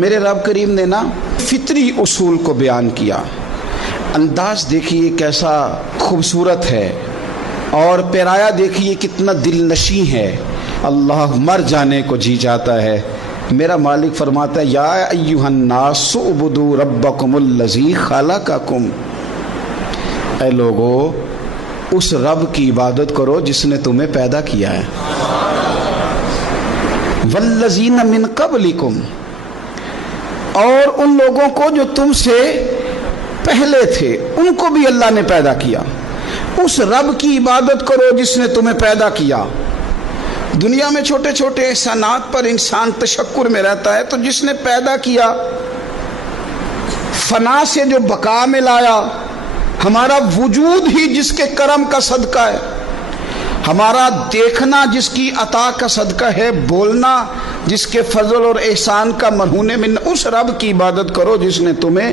میرے رب کریم نے نا فطری اصول کو بیان کیا. انداز دیکھیے کیسا خوبصورت ہے، اور پیرایا دیکھیے کتنا دل نشیں ہے. اللہ مر جانے کو جی چاہتا ہے. میرا مالک فرماتا ہے یا ایھا الناس اعبدوا ربکم الذی خلقکم، اے لوگو اس رب کی عبادت کرو جس نے تمہیں پیدا کیا ہے. والذین من قبلکم، اور ان لوگوں کو جو تم سے پہلے تھے ان کو بھی اللہ نے پیدا کیا. اس رب کی عبادت کرو جس نے تمہیں پیدا کیا. دنیا میں چھوٹے چھوٹے احسانات پر انسان تشکر میں رہتا ہے، تو جس نے پیدا کیا، فنا سے جو بقا میں لایا، ہمارا وجود ہی جس کے کرم کا صدقہ ہے، ہمارا دیکھنا جس کی عطا کا صدقہ ہے، بولنا جس کے فضل اور احسان کا مرہون من، اس رب کی عبادت کرو جس نے تمہیں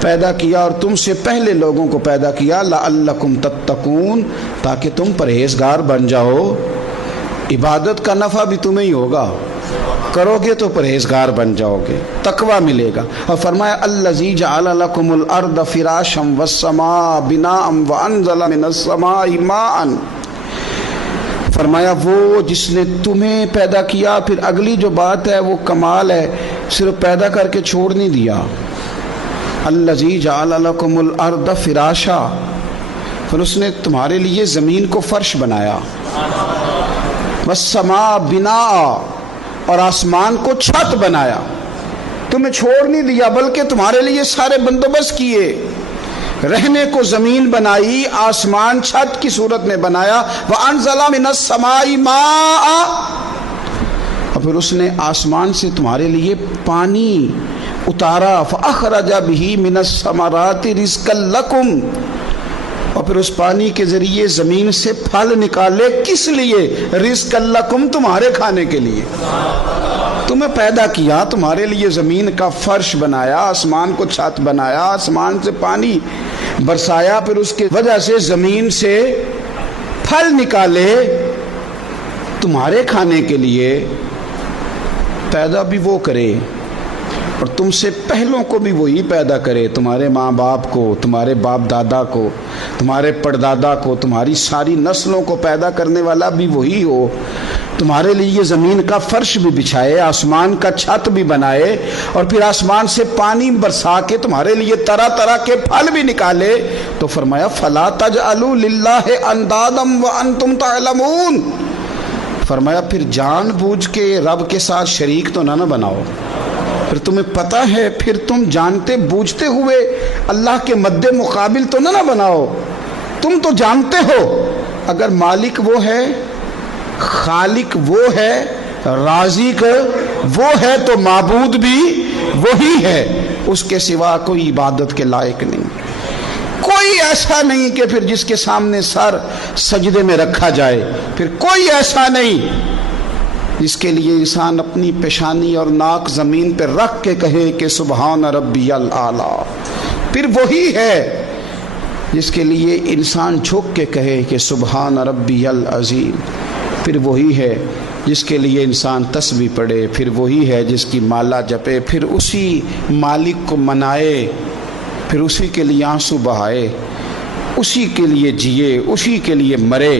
پیدا کیا اور تم سے پہلے لوگوں کو پیدا کیا. لعلکم تتقون، تاکہ تم پرہیزگار بن جاؤ. عبادت کا نفع بھی تمہیں ہی ہوگا، کرو گے تو پرہیزگار بن جاؤ گے، تقوی ملے گا. اور فرمایا الذی جعل لکم الارض فراشا والسماء بناء وانزل من السماء ماء، فرمایا وہ جس نے تمہیں پیدا کیا. پھر اگلی جو بات ہے وہ کمال ہے، صرف پیدا کر کے چھوڑ نہیں دیا. الذی جعل لکم الارض فراشا، پھر اس نے تمہارے لیے زمین کو فرش بنایا. والسماء بناء، اور آسمان کو چھت بنایا. تمہیں چھوڑ نہیں دیا بلکہ تمہارے لیے سارے بندوبست کیے. رہنے کو زمین بنائی، آسمان چھت کی صورت میں بنایا. وَأَنزَلَ مِنَ السَّمَاءِ مَاءً، اور پھر اس نے آسمان سے تمہارے لیے پانی اتارا. فَأَخْرَجَ بِهِ مِنَ الثَّمَرَاتِ رِزْقًا لَكُمْ، اور پھر اس پانی کے ذریعے زمین سے پھل نکالے. کس لیے؟ رزق لکم، تمہارے کھانے کے لیے. تمہیں پیدا کیا، تمہارے لیے زمین کا فرش بنایا، آسمان کو چھت بنایا، آسمان سے پانی برسایا، پھر اس کی وجہ سے زمین سے پھل نکالے تمہارے کھانے کے لیے. پیدا بھی وہ کرے اور تم سے پہلوں کو بھی وہی پیدا کرے. تمہارے ماں باپ کو، تمہارے باپ دادا کو، تمہارے پردادا کو، تمہاری ساری نسلوں کو پیدا کرنے والا بھی وہی ہو. تمہارے لیے زمین کا فرش بھی بچھائے، آسمان کا چھت بھی بنائے، اور پھر آسمان سے پانی برسا کے تمہارے لیے طرح طرح کے پھل بھی نکالے. تو فرمایا فَلَا تَجْعَلُوا لِلَّهِ أَنْدَادًا وَأَنْتُمْ تَعْلَمُونَ، فرمایا پھر جان بوجھ کے رب کے ساتھ شریک تو نہ بناؤ. پھر تمہیں پتہ ہے، پھر تم جانتے بوجھتے ہوئے اللہ کے مد مقابل تو نہ بناؤ. تم تو جانتے ہو اگر مالک وہ ہے، خالق وہ ہے، رازق وہ ہے، تو معبود بھی وہی ہے. اس کے سوا کوئی عبادت کے لائق نہیں. کوئی ایسا نہیں کہ پھر جس کے سامنے سر سجدے میں رکھا جائے. پھر کوئی ایسا نہیں جس کے لیے انسان اپنی پیشانی اور ناک زمین پہ رکھ کے کہے کہ سبحان ربی الاعلیٰ. پھر وہی ہے جس کے لیے انسان جھک کے کہے کہ سبحان ربی العظیم. پھر وہی ہے جس کے لیے انسان تسبیح پڑھے. پھر وہی ہے جس کی مالا جپے. پھر اسی مالک کو منائے، پھر اسی کے لیے آنسو بہائے، اسی کے لیے جیے، اسی کے لیے مرے،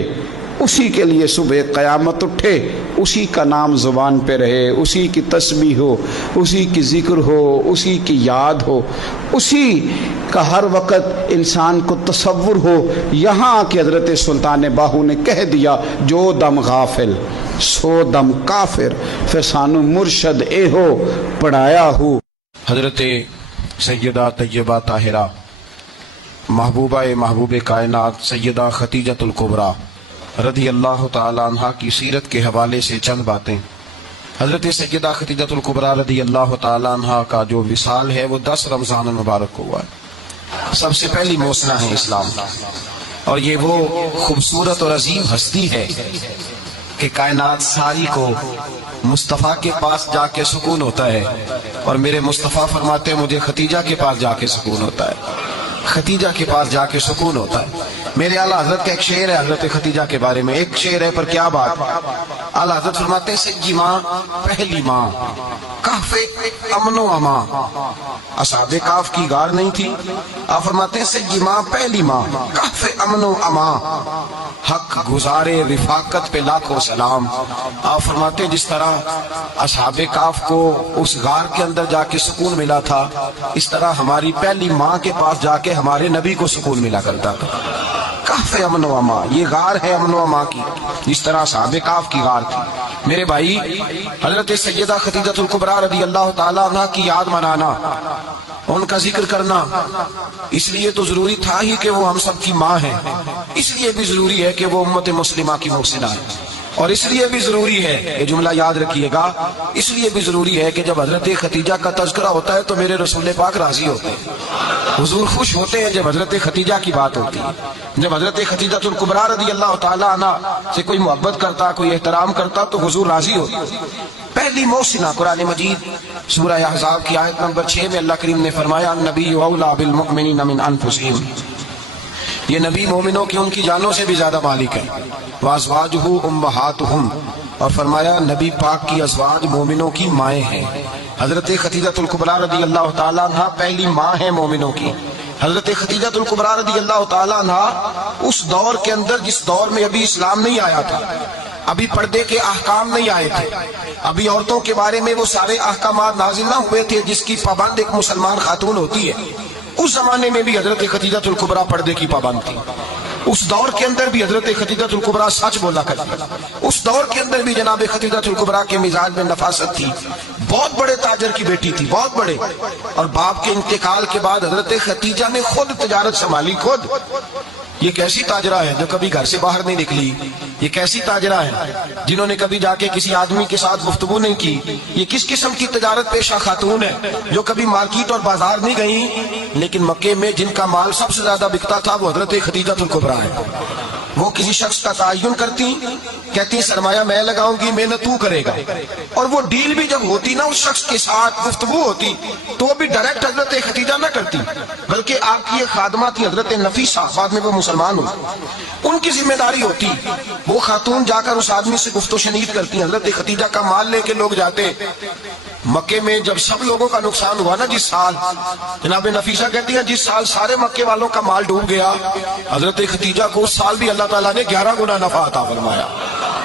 اسی کے لیے صبح قیامت اٹھے، اسی کا نام زبان پہ رہے، اسی کی تسبیح ہو، اسی کی ذکر ہو، اسی کی یاد ہو، اسی کا ہر وقت انسان کو تصور ہو. یہاں کہ حضرت سلطان باہو نے کہہ دیا جو دم غافل سو دم کافر، پھر سانو مرشد اے ہو پڑھایا ہو. حضرت سیدہ طیبہ طاہرہ محبوبہ محبوب کائنات سیدہ خدیجۃ الکبریٰ رضی اللہ تعالی عنہ کی سیرت کے حوالے سے چند باتیں. حضرت سیدہ خدیجۃ الکبریٰ رضی اللہ تعالی عنہ کا جو وصال ہے وہ 10 رمضان المبارک ہوا ہے. سب سے پہلی موسم ہے اسلام، اور یہ وہ خوبصورت اور عظیم ہستی ہے کہ کائنات ساری کو مصطفیٰ کے پاس جا کے سکون ہوتا ہے. اور میرے مصطفیٰ فرماتے ہیں مجھے ختیجہ کے پاس جا کے سکون ہوتا ہے، ختیجہ کے پاس جا کے سکون ہوتا ہے. میرے اعلیٰ حضرت کا ایک شعر ہے حضرت خدیجہ کے بارے میں، ایک شعر ہے پر کیا بات. اعلیٰ حضرت فرماتے ہیں سچی ماں پہلی ماں، کہف امن و امان. اصحاب کہف کی غار نہیں تھی، آپ فرماتے ہیں سچی ماں پہلی ماں، کہف امن و امان، حق گزارے رفاقت پہ لاکھوں سلام. آپ فرماتے ہیں جس طرح اصحاب کہف کو اس غار کے اندر جا کے سکون ملا تھا، اس طرح ہماری پہلی ماں کے پاس جا کے ہمارے نبی کو سکون ملا کرتا تھا. کہف امن و امان، یہ غار ہے امن و امان کی، جس طرح اصحاب کہف کی غار تھی. میرے بھائی، حضرت سیدہ خدیجہ الکبریٰ رضی اللہ تعالیٰ عنہ کی یاد منانا، ان کا ذکر کرنا اس لیے تو ضروری تھا ہی کہ وہ ہم سب کی ماں ہے، اس لیے بھی ضروری ہے کہ وہ امت مسلمہ کی محسنہ ہے، اور اس لیے بھی ضروری ہے، یہ جملہ یاد رکھیے گا، اس لیے بھی ضروری ہے کہ جب حضرت خدیجہ کا تذکرہ ہوتا ہے تو میرے رسول پاک راضی ہوتے ہیں، حضور خوش ہوتے ہیں جب حضرت خدیجہ کی بات ہوتی ہے. جب حضرت خدیجہ الکبریٰ رضی اللہ تعالیٰ عنہ سے کوئی محبت کرتا، کوئی احترام کرتا تو حضور راضی ہوتے. پہلی محسنہ، قرآن مجید سورہ احزاب کی آیت نمبر 6 میں اللہ کریم نے فرمایا النبی اولیٰ بالمؤمنین من انفسہم، یہ نبی مومنوں کی ان کی جانوں سے بھی زیادہ مالک ہے. وازواجہ امہاتہم، اور فرمایا نبی پاک کی ازواج مومنوں کی مائیں ہیں. حضرت خدیجہ الکبریٰ رضی اللہ تعالیٰ عنہ پہلی ماں ہے مومنوں کی. حضرت خدیجہ الکبریٰ رضی اللہ تعالیٰ عنہ اس دور کے اندر جس دور میں ابھی اسلام نہیں آیا تھا، ابھی پردے کے احکام نہیں آئے تھے، ابھی عورتوں کے بارے میں وہ سارے احکامات نازل نہ ہوئے تھے جس کی پابند ایک مسلمان خاتون ہوتی ہے، اس زمانے میں بھی حضرت خدیجہ الکبریٰ پردے کی پابند تھی. اس دور کے اندر بھی حضرت خدیجہ الکبریٰ سچ بولا کرتی. اس دور کے اندر بھی جناب خدیجہ الکبریٰ کے مزاج میں نفاست تھی. بہت بڑے تاجر کی بیٹی تھی، بہت بڑے، اور باپ کے انتقال کے بعد حضرت خدیجہ نے خود تجارت سنبھالی. خود یہ کیسی تاجرہ ہے جو کبھی گھر سے باہر نہیں نکلی، یہ کیسی تاجرہ ہے جنہوں نے کبھی جا کے کسی آدمی کے ساتھ گفتگو نہیں کی، یہ کس قسم کی تجارت پیشہ خاتون ہے جو کبھی مارکیٹ اور بازار نہیں گئی. لیکن مکے میں جن کا مال سب سے زیادہ بکتا تھا وہ حضرت خدیجہ الکبریٰ ہے. وہ کسی شخص کا تعین کرتی، کہتی سرمایہ میں لگاؤں گی، محنت تو کرے گا، اور وہ ڈیل بھی جب ہوتی نا اس شخص کے ساتھ گفتگو ہوتی تو وہ بھی ڈائریکٹ حضرت خدیجہ نہ کرتی، بلکہ آپ کی ایک خادمہ تھی حضرت نفیسہ، بعد میں وہ مسلمان ہوئی، ان کی ذمہ داری ہوتی. وہ خاتون جا کر اس آدمی سے گفت و شنید کرتی. حضرت خدیجہ کا مال لے کے لوگ جاتے. مکے میں جب سب لوگوں کا نقصان ہوا نا جس سال، جناب نفیسہ کہتی ہیں جس سال سارے مکے والوں کا مال ڈوب گیا، حضرت خدیجہ کو اس سال بھی اللہ تعالیٰ نے 11 گنا نفع عطا فرمایا،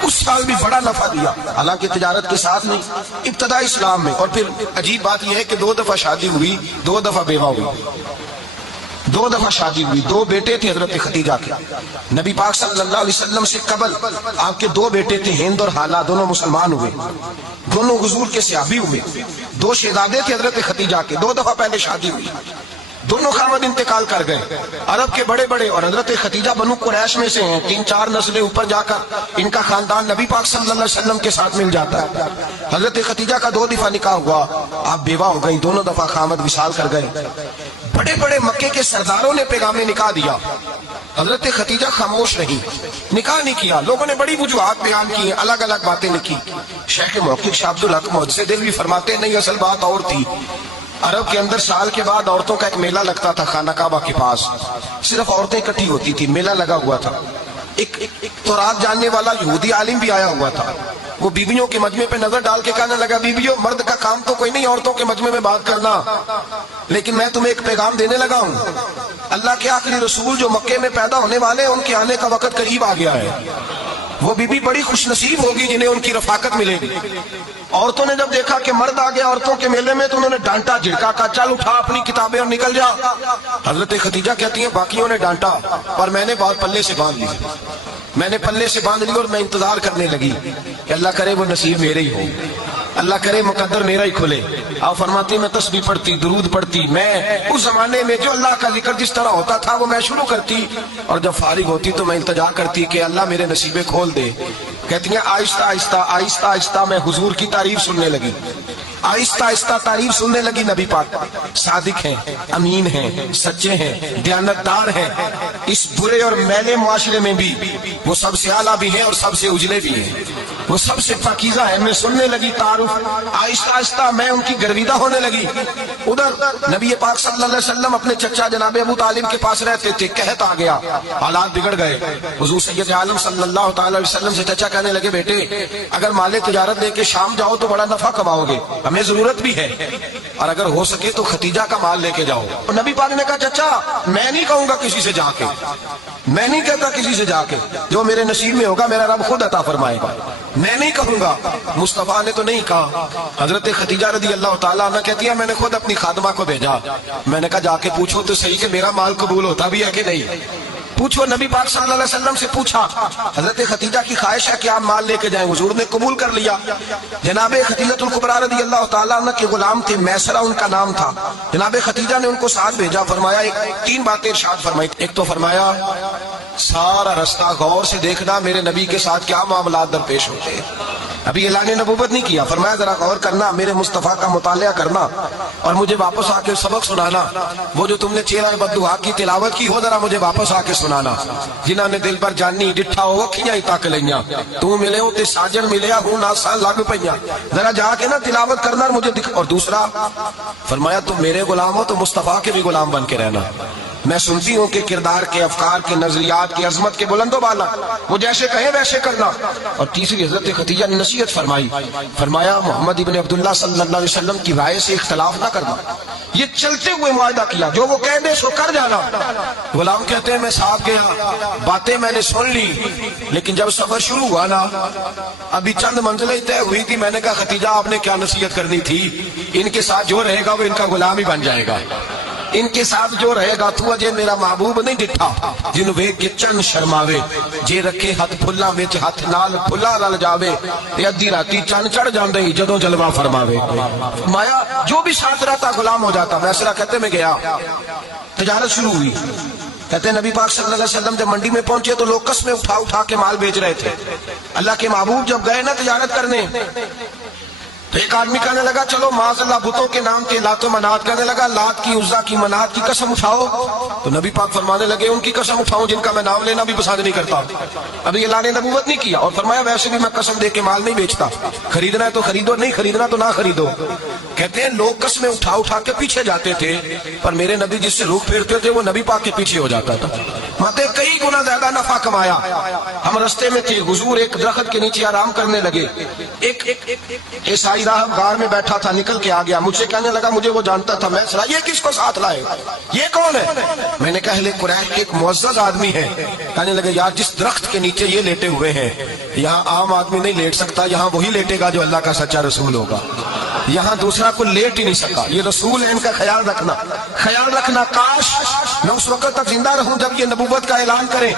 اس سال بھی بڑا نفع دیا. حالانکہ تجارت کے ساتھ نہیں، ابتدا اسلام میں. اور پھر عجیب بات یہ ہے کہ 2 دفعہ شادی ہوئی، 2 دفعہ بیوہ ہوئی، 2 دفعہ شادی ہوئی. 2 بیٹے تھے حضرت خدیجہ کے. نبی پاک صلی اللہ علیہ وسلم سے قبل آپ کے 2 بیٹے تھے، ہند اور حالہ، دونوں مسلمان ہوئے، دونوں حضور کے صحابی ہوئے. 2 شہزادے تھے حضرت خدیجہ کے، 2 دفعہ پہلے شادی ہوئی. دونوں خاوند انتقال کر گئے، عرب کے بڑے بڑے، اور حضرت خدیجہ بنو قریش میں سے ہیں. 3-4 نسلیں اوپر جا کر ان کا خاندان نبی پاک صلی اللہ علیہ وسلم کے ساتھ مل جاتا ہے. حضرت خدیجہ کا 2 دفعہ نکاح ہوا، آپ بیوہ ہو گئی، دونوں دفعہ خاوند وصال کر گئے. بڑے بڑے مکے کے سرداروں نے پیغام نکاح دیا، حضرت خدیجہ خاموش رہی، نکاح نہیں کیا. لوگوں نے بڑی وجوہات بیان کی، الگ الگ باتیں لکھی. شیخ محقق شاہ عبد الحق محدث دہلوی فرماتے ہیں نہیں، اصل بات اور تھی. عرب کے اندر سال کے بعد عورتوں کا ایک میلہ لگتا تھا خانہ کعبہ کے پاس، صرف عورتیں اکٹھی ہوتی تھی، میلہ لگا ہوا تھا. ایک تورات جاننے والا یہودی عالم بھی آیا ہوا تھا. وہ بیویوں کے مجمع پہ نظر ڈال کے کہنے لگا بیویوں، مرد کا کام تو کوئی نہیں عورتوں کے مجمع میں بات کرنا، لیکن میں تمہیں ایک پیغام دینے لگا ہوں. اللہ کے آخری رسول جو مکے میں پیدا ہونے والے ہیں ان کے آنے کا وقت قریب آ گیا ہے. وہ بیوی بڑی خوش نصیب ہوگی جنہیں ان کی رفاقت ملے گی. عورتوں نے جب دیکھا کہ مرد آ گیا عورتوں کے میلے میں تو انہوں نے ڈانٹا، جھڑکا، کہا چل اٹھا اپنی کتابیں اور نکل جا. حضرت خدیجہ کہتی ہیں باقیوں نے ڈانٹا پر میں نے بات پلے سے باندھ لی، میں نے پلے سے باندھ لی اور میں انتظار کرنے لگی کہ اللہ کرے وہ نصیب میرے ہی ہو، اللہ کرے مقدر میرا ہی کھلے. آپ فرماتی میں تسبیح پڑھتی، درود پڑھتی، میں اس زمانے میں جو اللہ کا ذکر جس طرح ہوتا تھا وہ میں شروع کرتی، اور جب فارغ ہوتی تو میں التجا کرتی کہ اللہ میرے نصیبیں کھول دے. کہتی ہیں آہستہ آہستہ آہستہ آہستہ میں حضور کی تعریف سننے لگی. آہستہ آہستہ تعریف سننے لگی نبی پاک، صادق ہیں، امین ہیں، سچے ہیں، دیانتدار ہیں، اس برے اور میلے معاشرے میں بھی وہ سب سے اعلیٰ بھی ہیں اور سب سے اجلے بھی ہیں، وہ سب سے پاکیزہ ہے۔ میں سننے لگی تعارف، آہستہ آہستہ میں ان کی گرویدہ ہونے لگی۔ ادھر نبی پاک صلی اللہ علیہ وسلم اپنے چچا جناب ابو طالب کے پاس رہتے تھے، قحط آ گیا، حالات بگڑ گئے۔ حضور سید عالم صلی اللہ تعالی علیہ وسلم سے چچا کہنے لگے بیٹے اگر مال تجارت لے کے شام جاؤ تو بڑا نفع کماؤ گے، ہمیں ضرورت بھی ہے، اور اگر ہو سکے تو ختیجہ کا مال لے کے جاؤ۔ نبی پاک نے کہا چچا میں نہیں کہوں گا کسی سے جا کے، میں نہیں کہتا کسی سے جا کے، جو میرے نصیب میں ہوگا میرا رب خود عطا فرمائے گا، میں نہیں کہوں گا۔ مصطفیٰ نے تو نہیں کہا۔ حضرت خدیجہ رضی اللہ تعالیٰ عنہ کہتی ہے میں نے خود اپنی خادمہ کو بھیجا، میں نے کہا جا کے پوچھو تو صحیح کہ میرا مال قبول ہوتا بھی ہے کہ نہیں، پوچھو۔ نبی پاک صلی اللہ علیہ وسلم سے پوچھا، حضرت خدیجہ کی خواہش ہے کہ آپ مال لے کے جائیں، حضور نے قبول کر لیا۔ جناب خدیجہ الکبریٰ رضی اللہ تعالیٰ عنہ کے غلام تھے، میسرہ ان کا نام تھا۔ جناب خدیجہ نے ان کو ساتھ بھیجا، فرمایا تین باتیں ارشاد فرمائی۔ ایک تو فرمایا سارا رستہ غور سے دیکھنا میرے نبی کے ساتھ کیا معاملات درپیش ہوتے ہیں، ابھی اعلان نبوت نہیں کیا، فرمایا ذرا غور کرنا، میرے مصطفیٰ کا مطالعہ کرنا اور مجھے واپس آ کے سبق سنانا، وہ جو تم نے چہرہ بددعا کی تلاوت کی ہو ذرا مجھے واپس آ کے سنانا۔ جنہاں نے دل پر جانی ڈٹھا ہو کھیاں ہی تک لیاں، تو ملے ہو تے ساجن ملیا ہوں ناسا لگ پیاں، ذرا جا کے نا تلاوت کرنا اور مجھے اور دوسرا فرمایا تم میرے غلام ہو تو مصطفیٰ کے بھی غلام بن کے رہنا، میں سنتی ہوں کہ کردار کے، افکار کے، نظریات کے، عظمت کے بلند و بالا، وہ جیسے کہیں ویسے کرنا۔ اور تیسری حضرت خدیجہ نے نصیحت فرمائی، فرمایا محمد ابن عبداللہ صلی اللہ علیہ وسلم کی رائے سے اختلاف نہ کرنا، یہ چلتے ہوئے معاہدہ کیا، جو وہ کہہ دے سو کر جانا۔ غلام کہتے ہیں میں ساتھ گیا، باتیں میں نے سن لی، لیکن جب سفر شروع ہوا نا ابھی چند منزلیں طے ہوئی تھی، میں نے کہا خدیجہ آپ نے کیا نصیحت کرنی تھی، ان کے ساتھ جو رہے گا وہ ان کا غلام ہی بن جائے گا، ان کے ساتھ جو رہے گا تو اجے میرا محبوب نہیں ڈٹھا، جنوں ویکھ کے چن شرماوے، جے رکھے ہاتھ پھلاں وچ ہاتھ نال پھلا رل جاوے، تے ادھی راتی چن چڑھ جاندے جدوں جلوہ فرماوے۔ مایا جو بھی ساتھ رہتا غلام ہو جاتا۔ میسرہ کہتے میں گیا، تجارت شروع ہوئی، کہتے ہیں نبی پاک صلی اللہ علیہ وسلم جب منڈی میں پہنچے تو لوگ قسمیں اٹھا اٹھا کے مال بیچ رہے تھے۔ اللہ کے محبوب جب گئے نا تجارت کرنے تو ایک آدمی کہنے لگا چلو معاذ اللہ بتوں کے نام کے لات و منات، کہنے لگا لات کی، عزا کی، منات کی قسم اٹھاؤ، تو نبی پاک فرمانے لگے ان کی قسم اٹھاؤں جن کا میں نام لینا بھی پسند نہیں کرتا۔ ابھی اعلان نبوت نہیں کیا، اور فرمایا ویسے بھی میں قسم دے کے مال نہیں بیچتا، خریدنا ہے تو خریدو، نہیں خریدنا تو نہ خریدو۔ کہتے ہیں لوگ قسمیں اٹھا اٹھا کے پیچھے جاتے تھے، پر میرے نبی جس سے رخ پھیرتے تھے وہ نبی پاک کے پیچھے ہو جاتا تھا۔ ماتے کئی گنا زیادہ نفع کمایا۔ ہم رستے میں تھے، حضور ایک درخت کے نیچے آرام کرنے لگے، ایک عیسائی راہب غار میں بیٹھا تھا، نکل کے آ گیا، مجھ سے کہنے لگا مجھے وہ جانتا تھا، میں سنا یہ کس کو ساتھ لائے، یہ کون ہے؟ میں نے کہا اہل قریش ایک معزز آدمی ہے۔ کہنے لگے یار جس درخت کے نیچے یہ لیٹے ہوئے ہیں یہاں عام آدمی نہیں لیٹ سکتا، یہاں وہی لیٹے گا جو اللہ کا سچا رسول ہوگا، یہاں دوسرا کوئی لیٹ ہی نہیں سکا، یہ رسول ہے، ان کا خیال رکھنا، خیال رکھنا۔ کاش میں اس وقت تک زندہ رہوں جب یہ نبوت کا اعلان کریں۔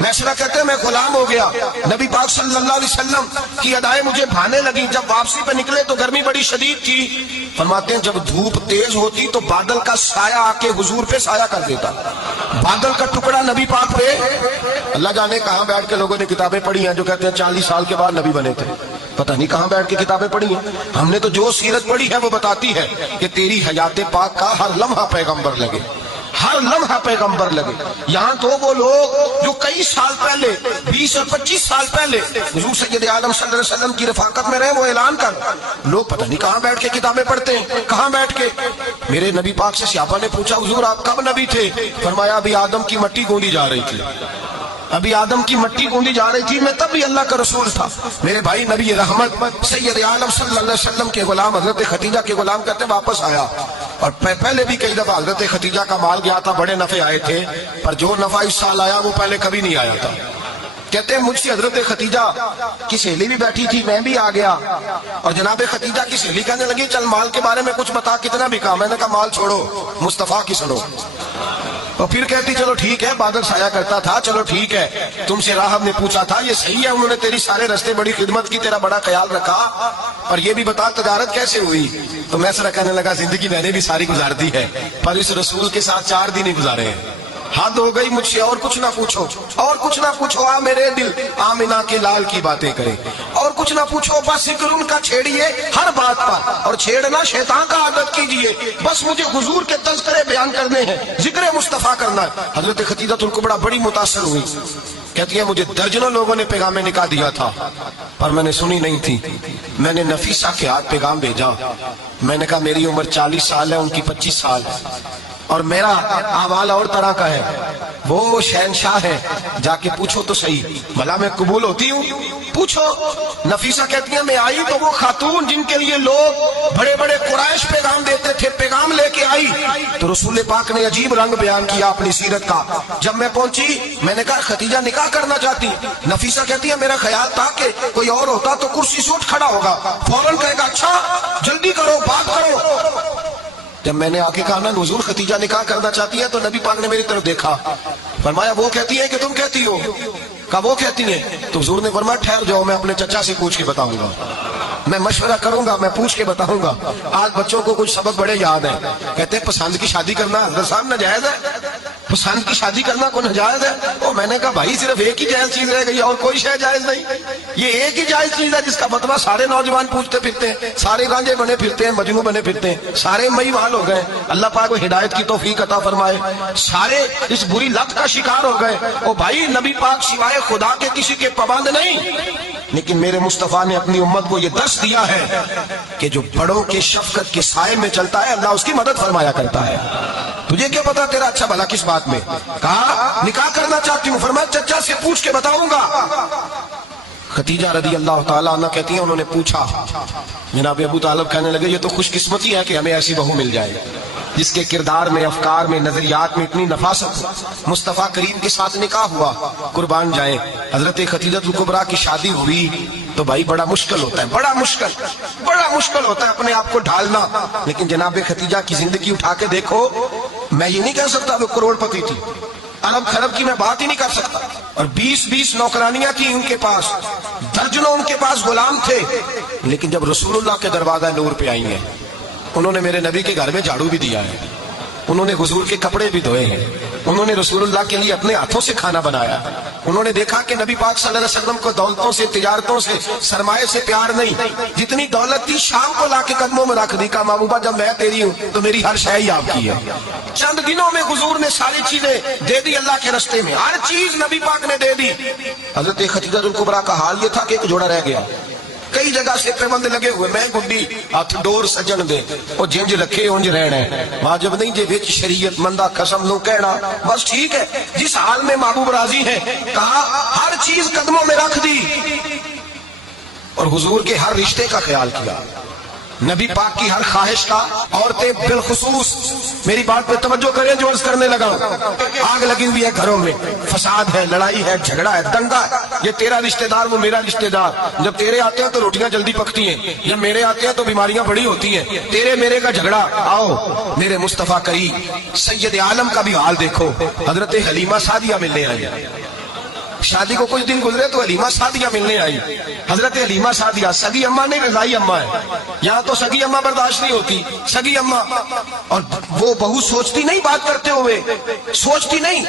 میسرہ کہتے ہیں میں غلام ہو گیا، نبی پاک صلی اللہ علیہ وسلم کی ادائیں مجھے بھانے لگی۔ جب واپسی پہ نکلے تو گرمی بڑی شدید تھی، فرماتے ہیں جب دھوپ تیز ہوتی تو بادل کا سایہ آ کے حضور پہ سایہ کر دیتا، بادل کا ٹکڑا نبی پاک پہ۔ اللہ جانے کہاں بیٹھ کے لوگوں نے کتابیں پڑھی ہیں جو کہتے ہیں 40 سال کے بعد نبی بنے تھے، پتہ نہیں کہاں بیٹھ کے کتابیں پڑھی ہیں۔ ہم نے تو جو سیرت پڑھی ہے وہ بتاتی ہے کہ تیری حیات پاک کا ہر لمحہ پیغمبر لگے، ہر لمحہ پیغمبر لگے۔ یہاں تو وہ لوگ جو کئی سال پہلے 20 اور 25 سال پہلے حضور سید عالم صلی اللہ علیہ وسلم کی رفاقت میں رہے، وہ اعلان کر لوگ پتہ نہیں کہاں بیٹھ کے کتابیں پڑھتے ہیں، کہاں بیٹھ کے۔ میرے نبی پاک سے صحابہ نے پوچھا حضور آپ کب نبی تھے؟ فرمایا ابھی آدم کی مٹی گوندی جا رہی تھی، ابھی آدم کی مٹی گوندی جا رہی تھی، میں تب بھی اللہ کا رسول تھا۔ میرے بھائی نبی رحمت سید عالم صلی اللہ علیہ وسلم کے غلام حضرت خدیجہ کے غلام کہتے واپس آیا، اور پہلے بھی کئی دفعہ حضرت خدیجہ کا مال گیا تھا، بڑے نفع آئے تھے، پر جو نفع اس سال آیا وہ پہلے کبھی نہیں آیا تھا۔ کہتے ہیں مجھ سے حضرت خدیجہ کی سہیلی بھی بیٹھی تھی، میں بھی آ گیا، اور جناب خدیجہ کی سہیلی کہنے لگی چل مال کے بارے میں کچھ بتا، کتنا بکا؟ میں نے کہا مال چھوڑو، مصطفیٰ کی سنو۔ اور پھر کہتی چلو ٹھیک ہے، بادل سایہ کرتا تھا، چلو ٹھیک ہے، تم سے راہب نے پوچھا تھا، یہ صحیح ہے، انہوں نے تیری سارے رستے بڑی خدمت کی، تیرا بڑا خیال رکھا، اور یہ بھی بتا تجارت کیسے ہوئی؟ تو میسرہ کہنے لگا زندگی میں نے بھی ساری گزار دی ہے، پر اس رسول کے ساتھ 4 دن ہی گزارے ہیں، حد ہو گئی مجھ سے، اور کچھ نہ پوچھو، اور کچھ نہ پوچھو، آ میرے دل آمنہ کے لال کی باتیں کرے، اور کچھ نہ پوچھو، بس ذکر ان کا چھیڑیے ہر بات پر، اور چھیڑنا شیطان کا عادت کیجئے، بس مجھے حضور کے تذکرے بیان کرنے ہیں، ذکر مصطفیٰ کرنا ہے۔ حضرت خدیجہ الکبریٰ بڑی متاثر ہوئی، کہتی ہے مجھے درجنوں لوگوں نے پیغام نکاح دیا تھا پر میں نے سنی نہیں تھی، میں نے نفیسہ کے ہاتھ پیغام بھیجا، میں نے کہا میری عمر 40 سال ہے، ان کی 25 سال ہے، اور میرا احوال اور طرح کا ہے، وہ شہنشاہ ہے، جا کے پوچھو تو صحیح بھلا میں قبول ہوتی ہوں، پوچھو۔ نفیسہ کہتی ہیں میں آئی تو وہ خاتون جن کے لیے لوگ بڑے بڑے قریش پیغام دیتے تھے پیغام لے کے آئی، تو رسول پاک نے عجیب رنگ بیان کیا اپنی سیرت کا۔ جب میں پہنچی میں نے کہا خدیجہ نکاح کرنا چاہتی، نفیسہ کہتی ہے میرا خیال تھا کہ کوئی اور ہوتا تو کرسی سے اٹھ کھڑا ہوگا، فوراً کہے گا اچھا جلدی کرو بات کرو۔ جب میں نے آ کے کہا نا حضور خدیجہ نکاح کرنا چاہتی ہے تو نبی پاک نے میری طرف دیکھا، فرمایا وہ کہتی ہے کہ تم کہتی ہو؟ کہا وہ کہتی ہیں۔ تو حضور نے فرمایا ٹھہر جاؤ میں اپنے چچا سے پوچھ کے بتاؤں گا، میں مشورہ کروں گا، میں پوچھ کے بتاؤں گا۔ آج بچوں کو کچھ سبق بڑے یاد ہیں، کہتے ہیں پسند کی شادی کرنا حضرت صاحب ناجائز ہے، پسند کی شادی کرنا کو ناجائز ہے؟ اور میں نے کہا بھائی صرف ایک ہی جائز چیز رہ گئی اور کوئی شے جائز نہیں، یہ ایک ہی جائز چیز ہے جس کا فتویٰ سارے نوجوان پوچھتے پھرتے ہیں، سارے رانجے بنے پھرتے ہیں، مجنوں بنے پھرتے ہیں، سارے مئی وال ہو گئے، اللہ پاک کو ہدایت کی توفیق عطا فرمائے، سارے اس بری لت کا شکار ہو گئے۔ اور بھائی نبی پاک سوائے خدا کے کسی کے پابند نہیں، لیکن میرے مصطفیٰ نے اپنی امت کو یہ درس دیا ہے کہ جو بڑوں کے شفقت کے سائے میں چلتا ہے اللہ اس کی مدد فرمایا کرتا ہے۔ تجھے کیا پتا تیرا اچھا بھلا کس بات میں؟ کہا نکاح کرنا چاہتی ہوں، فرمایا چچا سے پوچھ کے بتاؤں گا۔ خدیجہ رضی اللہ تعالیٰ عنہ کہتی ہیں انہوں نے پوچھا، جناب ابو طالب کہنے لگے یہ تو خوش قسمتی ہے کہ ہمیں ایسی بہو مل جائے جس کے کردار میں، افکار میں، نظریات میں اتنی نفاست ہو۔ مصطفیٰ کریم کے ساتھ نکاح ہوا، قربان جائیں۔ حضرت خدیجہ الکبریٰ کی شادی ہوئی تو بھائی بڑا مشکل ہوتا ہے، بڑا مشکل ہوتا ہے اپنے آپ کو ڈھالنا، لیکن جناب خدیجہ کی زندگی اٹھا کے دیکھو، میں یہ نہیں کہہ سکتا وہ کروڑ پتی تھی، ارب خرب کی میں بات ہی نہیں کر سکتا، اور 20 نوکرانیاں تھیں ان کے پاس، درجنوں ان کے پاس غلام تھے، لیکن جب رسول اللہ کے دروازہ نور پہ آئی ہیں، انہوں نے میرے نبی کے گھر میں جھاڑو بھی دیا ہے، انہوں نے حضور کے کپڑے بھی دھوئے ہیں، انہوں نے رسول اللہ کے لیے اپنے ہاتھوں سے کھانا بنایا، انہوں نے دیکھا کہ نبی پاک صلی اللہ علیہ وسلم کو دولتوں سے، تجارتوں سے، سرمایے سے پیار نہیں، جتنی دولت تھی شام کو لا کے قدموں میں رکھ دی، کہا محبوبہ جب میں تیری ہوں تو میری ہر شے ہی آپ کی ہے۔ چند دنوں میں حضور نے ساری چیزیں دے دی اللہ کے رستے میں، ہر چیز نبی پاک نے دے دی۔ حضرت خدیجہ الکبریٰ کا حال یہ تھا کہ ایک جوڑا رہ گیا، کئی جگہ سے پیبند لگے ہوئے، میں گڈی ہاتھ ڈور سجن دے او جنج رکھے اونج رہنا ہے، واجب نہیں جے وچ شریعت مندہ قسم نو کہنا، بس ٹھیک ہے جس حال میں محبوب راضی ہے، کہا ہر چیز قدموں میں رکھ دی، اور حضور کے ہر رشتے کا خیال کیا، نبی پاک کی ہر خواہش کا، عورتیں بالخصوص میری بات پہ توجہ کریں جو عرض کرنے لگا، آگ لگی ہوئی ہے گھروں میں، فساد ہے، لڑائی ہے، جھگڑا ہے، دنگا ہے، یہ تیرا رشتہ دار وہ میرا رشتہ دار، جب تیرے آتے ہیں تو روٹیاں جلدی پکتی ہیں، جب میرے آتے ہیں تو بیماریاں بڑی ہوتی ہیں، تیرے میرے کا جھگڑا۔ آؤ میرے مصطفیٰ کریم سید عالم کا بھی حال دیکھو، حضرت حلیمہ سعدیہ ملنے آئی، شادی کو کچھ دن گزرے تو حلیمہ سعدیہ ملنے آئی، حضرت حلیمہ سعدیہ سگی اماں نہیں رضائی اماں ہے، یہاں تو سگی اماں برداشت نہیں ہوتی، سگی اماں، اور وہ بہو سوچتی نہیں بات کرتے ہوئے، سوچتی نہیں،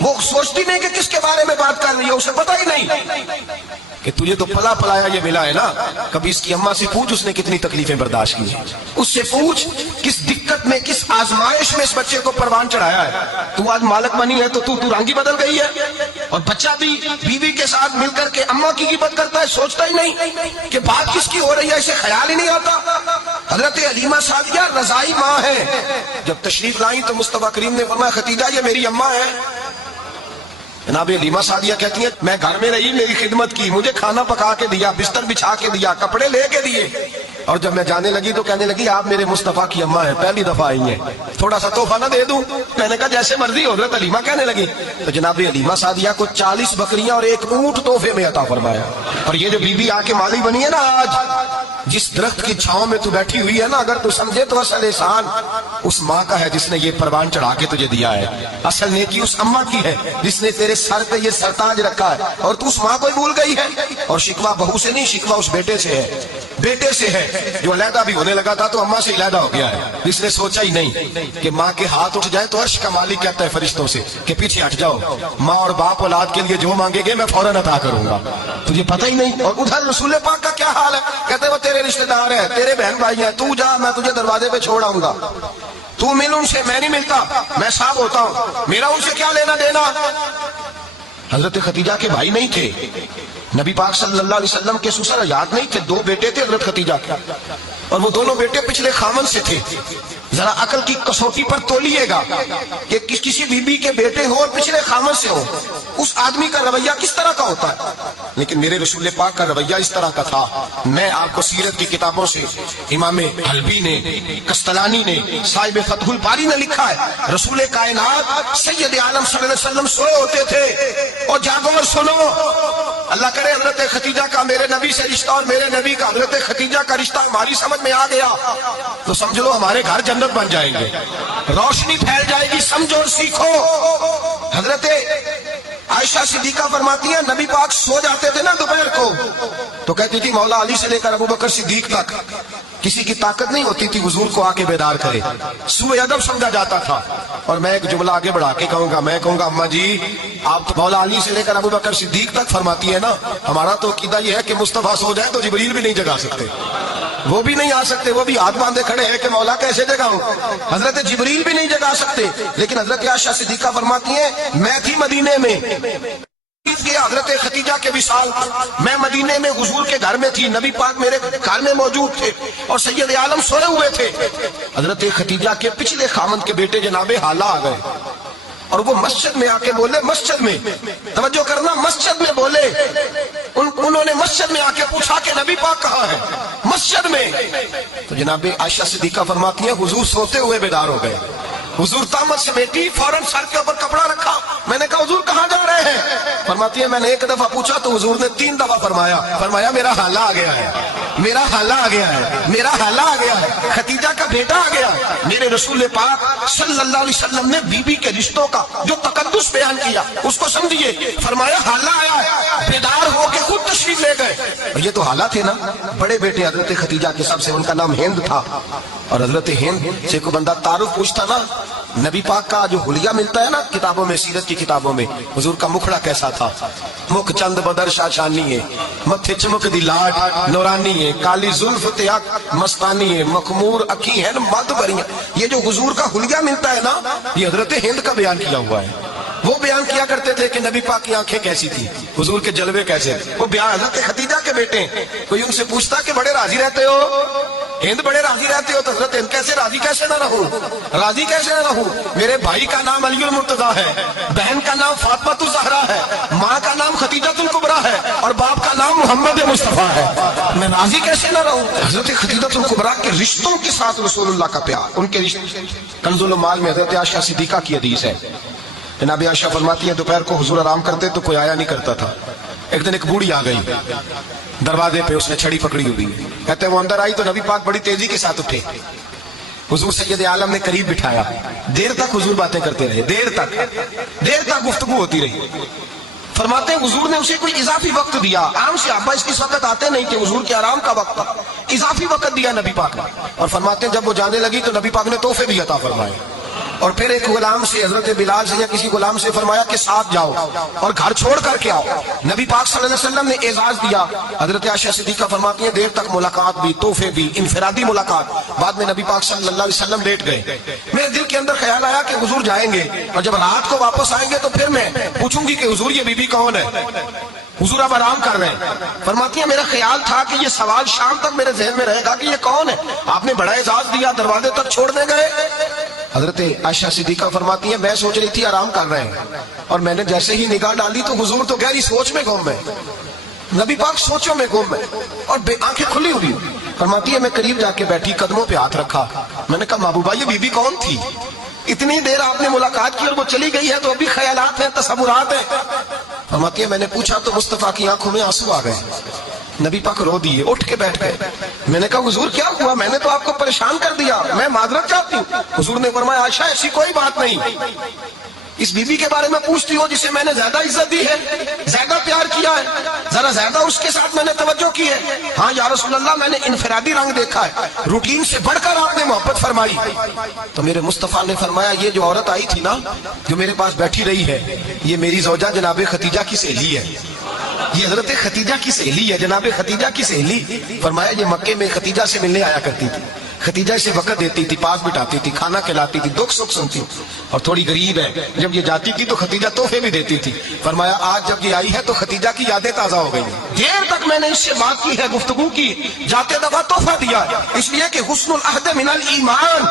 وہ سوچتی نہیں کہ کس کے بارے میں بات کر رہی ہے، اسے پتہ ہی نہیں کہ تجھے تو پلا پلایا یہ ملا ہے نا، کبھی اس کی اماں سے پوچھ اس نے کتنی تکلیفیں برداشت کی، اس سے پوچھ کس دقت میں، کس آزمائش میں اس بچے کو پروان چڑھایا ہے، تو آج مالک بنی ہے تو رنگ ہی بدل گئی ہے، اور بچہ بھی بیوی کے ساتھ مل کر کے اماں کی غیبت کرتا ہے، سوچتا ہی نہیں کہ بات کس کی ہو رہی ہے، اسے خیال ہی نہیں آتا۔ حضرت حلیمہ سعدیہ رضائی ماں ہے، جب تشریف لائیں تو مصطفیٰ کریم نے فرمایا خدیجہ یہ میری اماں ہے۔ جناب حلیمہ سعدیہ کہتی ہیں میں گھر میں رہی، میری خدمت کی، مجھے کھانا پکا کے دیا، بستر بچھا کے دیا، کپڑے لے کے دیے، اور جب میں جانے لگی تو کہنے لگی آپ میرے مصطفیٰ کی اماں ہیں، پہلی دفعہ آئی ہیں، تھوڑا سا تحفہ نہ دے دوں؟ میں نے کہا جیسے مرضی حضرت حلیمہ کہنے لگی، تو جناب حلیمہ سعدیہ کو 40 بکریاں اور 1 اونٹ تحفے میں عطا فرمایا۔ اور یہ جو بی بی آ کے مالی بنی ہے نا آج، جس درخت کی چھاؤں میں تو بیٹھی ہوئی ہے نا، اگر تو سمجھے تو اصل احسان اس ماں کا ہے جس نے یہ پروان چڑھا کے تجھے دیا ہے، اصل نیکی اس اماں کی ہے جس نے تیرے سر پہ یہ سرتاج رکھا ہے، اور تو اس ماں کو ہی بھول گئی ہے۔ اور شکوہ بہو سے نہیں، شکوہ اس بیٹے سے ہے، بیٹے سے ہے جو علیحدہ بھی ہونے لگا تھا تو اماں سے علیحدہ ہو گیا ہے. اس نے سوچا ہی نہیں کہ ماں کے ہاتھ اٹھ جائے تو عرش کا مالک کہتا ہے فرشتوں سے کہ پیچھے ہٹ جاؤ, ماں اور باپ اولاد کے لیے جو مانگے گے میں فوراً عطا کروں گا. تجھے پتہ ہی نہیں. اور ادھر رسول پاک کا کیا حال ہے, کہتے ہیں وہ تیرے رشتہ دار ہیں, تیرے بہن بھائی ہیں, تو جا میں تجھے دروازے پہ چھوڑ آؤں گا, تو مل ان سے, میں نہیں ملتا, میں صاحب ہوتا ہوں, میرا ان سے کیا لینا دینا. حضرت خدیجہ کے بھائی نہیں تھے, نبی پاک صلی اللہ علیہ وسلم کے سسر حیات نہیں تھے, 2 بیٹے تھے حضرت خدیجہ کے, اور وہ دونوں بیٹے پچھلے خامن سے تھے. ذرا عقل کی کسوٹی پر تولیے گا کہ کسی بی بی کے بیٹے ہو اور پچھلے خامن سے ہو, اس آدمی کا رویہ کس طرح کا ہوتا ہے. لیکن میرے رسول پاک کا رویہ اس طرح کا تھا. میں آپ کو سیرت کی کتابوں سے, امام حلبی نے, قسطلانی نے, صاحب فتح الباری نے لکھا ہے, رسول کائنات سید عالم صلی اللہ علیہ وسلم سوئے ہوتے تھے, اور جاگو اور سنو, اللہ کرے حضرت خدیجہ کا میرے نبی سے رشتہ اور میرے نبی کا حضرت خدیجہ کا رشتہ ہماری سمجھ میں آ گیا تو سمجھ لو ہمارے گھر جنت بن جائیں گے, روشنی پھیل جائے گی. سمجھو اور سیکھو. حضرت عائشہ صدیقہ فرماتی ہیں نبی پاک سو جاتے تھے نا دوپہر کو تو کہتی تھی مولا علی سے لے کر ابو بکر صدیق تک کسی کی طاقت نہیں ہوتی تھی حضور کو آ کے بیدار کرے, سوء ادب سمجھا جاتا تھا. اور میں ایک جملہ آگے بڑھا کے کہوں گا, میں کہوں گا اماں جی آپ مولا علی سے لے کر ابو بکر صدیق تک فرماتی ہے نا, ہمارا تو عقیدہ یہ ہے کہ مصطفیٰ سو جائے تو جبریل بھی نہیں جگا سکتے, وہ بھی نہیں آ سکتے, وہ بھی ہاتھ باندھے کھڑے ہیں کہ مولا کیسے جگاؤں. حضرت جبریل بھی نہیں جگا سکتے. لیکن حضرت عائشہ صدیقہ فرماتی ہیں میں تھی مدینے میں, حضرت خدیجہ کے وصال, میں مدینے میں حضور کے گھر میں تھی, نبی پاک میرے گھر میں موجود تھے اور سید عالم سوئے ہوئے تھے. حضرت خدیجہ کے پچھلے خامند کے بیٹے جناب حالہ آ گئے اور وہ مسجد میں آ کے بولے, مسجد میں توجہ کرنا, مسجد میں بولے, انہوں نے مسجد میں آ کے پوچھا کہ نبی پاک کہاں ہے, مسجد میں. تو جناب عائشہ صدیقہ فرماتی ہیں حضور سوتے ہوئے بیدار ہو گئے. حضور طامت سمیٹی, فوراً سر کے اوپر کپڑا رکھا. میں نے کہا حضور کہاں جا رہے ہیں. فرماتی ہے میں نے 1 دفعہ پوچھا تو حضور نے 3 دفعہ فرمایا میرا حالہ آ گیا ہے, میرا حالہ آ گیا ہے, میرا حالہ آ گیا ہے, خدیجہ کا بیٹا آ گیا. میرے رسول پاک صلی اللہ علیہ وسلم نے بی بی کے رشتوں کا جو تقدس بیان کیا اس کو سمجھیے. فرمایا حالہ آیا ہے, بیدار ہو کے خود تشریف لے گئے. یہ تو حالہ تھے نا, بڑے بیٹے حضرت خدیجہ کے سب سے, ان کا نام ہند تھا. اور حضرت ہند سے کوئی بندہ تعارف پوچھتا نا, نبی پاک کا جو حلیہ ملتا ہے نا کتابوں میں, سیرت کی کتابوں میں, حضور کا مکھڑا کیسا تھا, مکھ چند بدر شاشانی ہے, متھے چمک دی لاٹ نورانی ہے, کالی زلف تیاک مستانی ہے, مخمور اکھی ہے مد بریاں. یہ جو حضور کا حلیہ ملتا ہے نا, یہ حضرت ہند کا بیان کیا ہوا ہے. وہ بیان کیا کرتے تھے کہ نبی پاک کی آنکھیں کیسی تھی, حضور کے جلوے کیسے, وہ بیان حضرت خدیجہ کے بیٹے. کوئی ان سے پوچھتا کہ بڑے راضی رہتے ہو, ہند بڑے راضی رہتے ہو, تو حضرت ہند کیسے راضی کیسے نہ رہوں, راضی کیسے نہ رہوں. میرے بھائی کا نام علی المرتضیٰ ہے, بہن کا نام فاطمہ الزہرا ہے, ماں کا نام خدیجہ الکبریٰ ہے, اور باپ کا نام محمد مصطفیٰ ہے, میں راضی کیسے نہ رہوں. حضرت خدیجہ الکبریٰ کے رشتوں کے ساتھ رسول اللہ کا پیار, ان کے رشتے. کنز المال میں حضرت عائشہ صدیقہ کی حدیث ہے, جناب عائشہ فرماتی ہے دوپہر کو حضور آرام کرتے تو کوئی آیا نہیں کرتا تھا. ایک دن ایک بوڑھی آ گئی دروازے پہ, اس نے چھڑی پکڑی ہوئی, کہتے وہ اندر آئی تو نبی پاک بڑی تیزی کے ساتھ اٹھے. حضور سید عالم نے قریب بٹھایا, دیر تک حضور باتیں کرتے رہے, دیر تک گفتگو ہوتی رہی. فرماتے ہیں حضور نے اسے کوئی اضافی وقت دیا, عام صحابہ اس وقت آتے نہیں کہ حضور کے آرام کا وقت تھا, اضافی وقت دیا نبی پاک نے. اور فرماتے ہیں جب وہ جانے لگی تو نبی پاک نے تحفے بھی عطا فرمائے, اور پھر ایک غلام سے, حضرت بلال سے یا کسی غلام سے فرمایا کہ ساتھ جاؤ اور گھر چھوڑ کر کے آؤ. نبی پاک صلی اللہ علیہ وسلم نے اعزاز دیا. حضرت عائشہ صدیقہ فرماتی ہیں دیر تک ملاقات بھی, تحفے بھی, انفرادی ملاقات. بعد میں نبی پاک صلی اللہ علیہ وسلم لیٹ گئے. میرے دل کے اندر خیال آیا کہ حضور جائیں گے, اور جب رات کو واپس آئیں گے تو پھر میں پوچھوں گی کہ حضور یہ بی بی کون ہے, حضور اب آرام کر رہے ہیں. فرماتی ہیں میرا خیال تھا کہ یہ سوال شام تک میرے ذہن میں رہے گا کہ یہ کون ہے, آپ نے بڑا اعزاز دیا, دروازے تک چھوڑنے گئے. حضرت عائشہ صدیقہ فرماتی ہیں میں سوچ رہی تھی آرام کر رہے ہیں, اور میں نے جیسے ہی نگاہ ڈالی تو حضور تو گہری سوچ میں گم ہے, نبی پاک سوچوں میں گم ہے اور آنکھیں کھلی ہوئی. فرماتی ہے میں قریب جا کے بیٹھی, قدموں پہ ہاتھ رکھا, میں نے کہا محبوبہ یہ بی بی کون تھی, اتنی دیر آپ نے ملاقات کی اور وہ چلی گئی ہے تو ابھی خیالات ہیں, تصورات ہیں. فرماتی ہے میں نے پوچھا تو مصطفیٰ کی آنکھوں میں آنسو آ گئے. نبی پاک رو دیے, اٹھ کے بیٹھ گئے. میں نے کہا حضور کیا ہوا, میں نے تو آپ کو پریشان کر دیا, میں معذرت چاہتی ہوں. حضور نے فرمایا عائشہ ایسی کوئی بات نہیں, اس بیوی کے بارے میں پوچھتی ہو جسے میں نے زیادہ عزت دی ہے، زیادہ پیار کیا ہے، ذرا زیادہ اس کے ساتھ میں نے توجہ کی ہے؟ ہاں یا رسول اللہ میں نے انفرادی رنگ دیکھا ہے، روٹین سے بڑھ کر آپ نے محبت فرمائی۔ تو میرے مصطفیٰ نے فرمایا یہ جو عورت آئی تھی نا، جو میرے پاس بیٹھی رہی ہے، یہ میری زوجہ جناب خدیجہ کی سہیلی ہے، یہ حضرت خدیجہ کی سہیلی ہے، جناب خدیجہ کی سہیلی۔ فرمایا یہ مکے میں خدیجہ سے ملنے آیا کرتی تھی، خدیجہ سے وقت دیتی تھی، پاس بٹھاتی تھی، کھانا کھلاتی تھی، دکھ سکھ سنتی، اور تھوڑی غریب ہے، جب یہ جاتی تھی تو خدیجہ تحفے بھی دیتی تھی۔ فرمایا آج جب یہ آئی ہے تو خدیجہ کی یادیں تازہ ہو گئی، دیر تک میں نے اس سے بات کی ہے، گفتگو کی، جاتے دفعہ تحفہ دیا، اس لیے کہ حسن العہد من الایمان،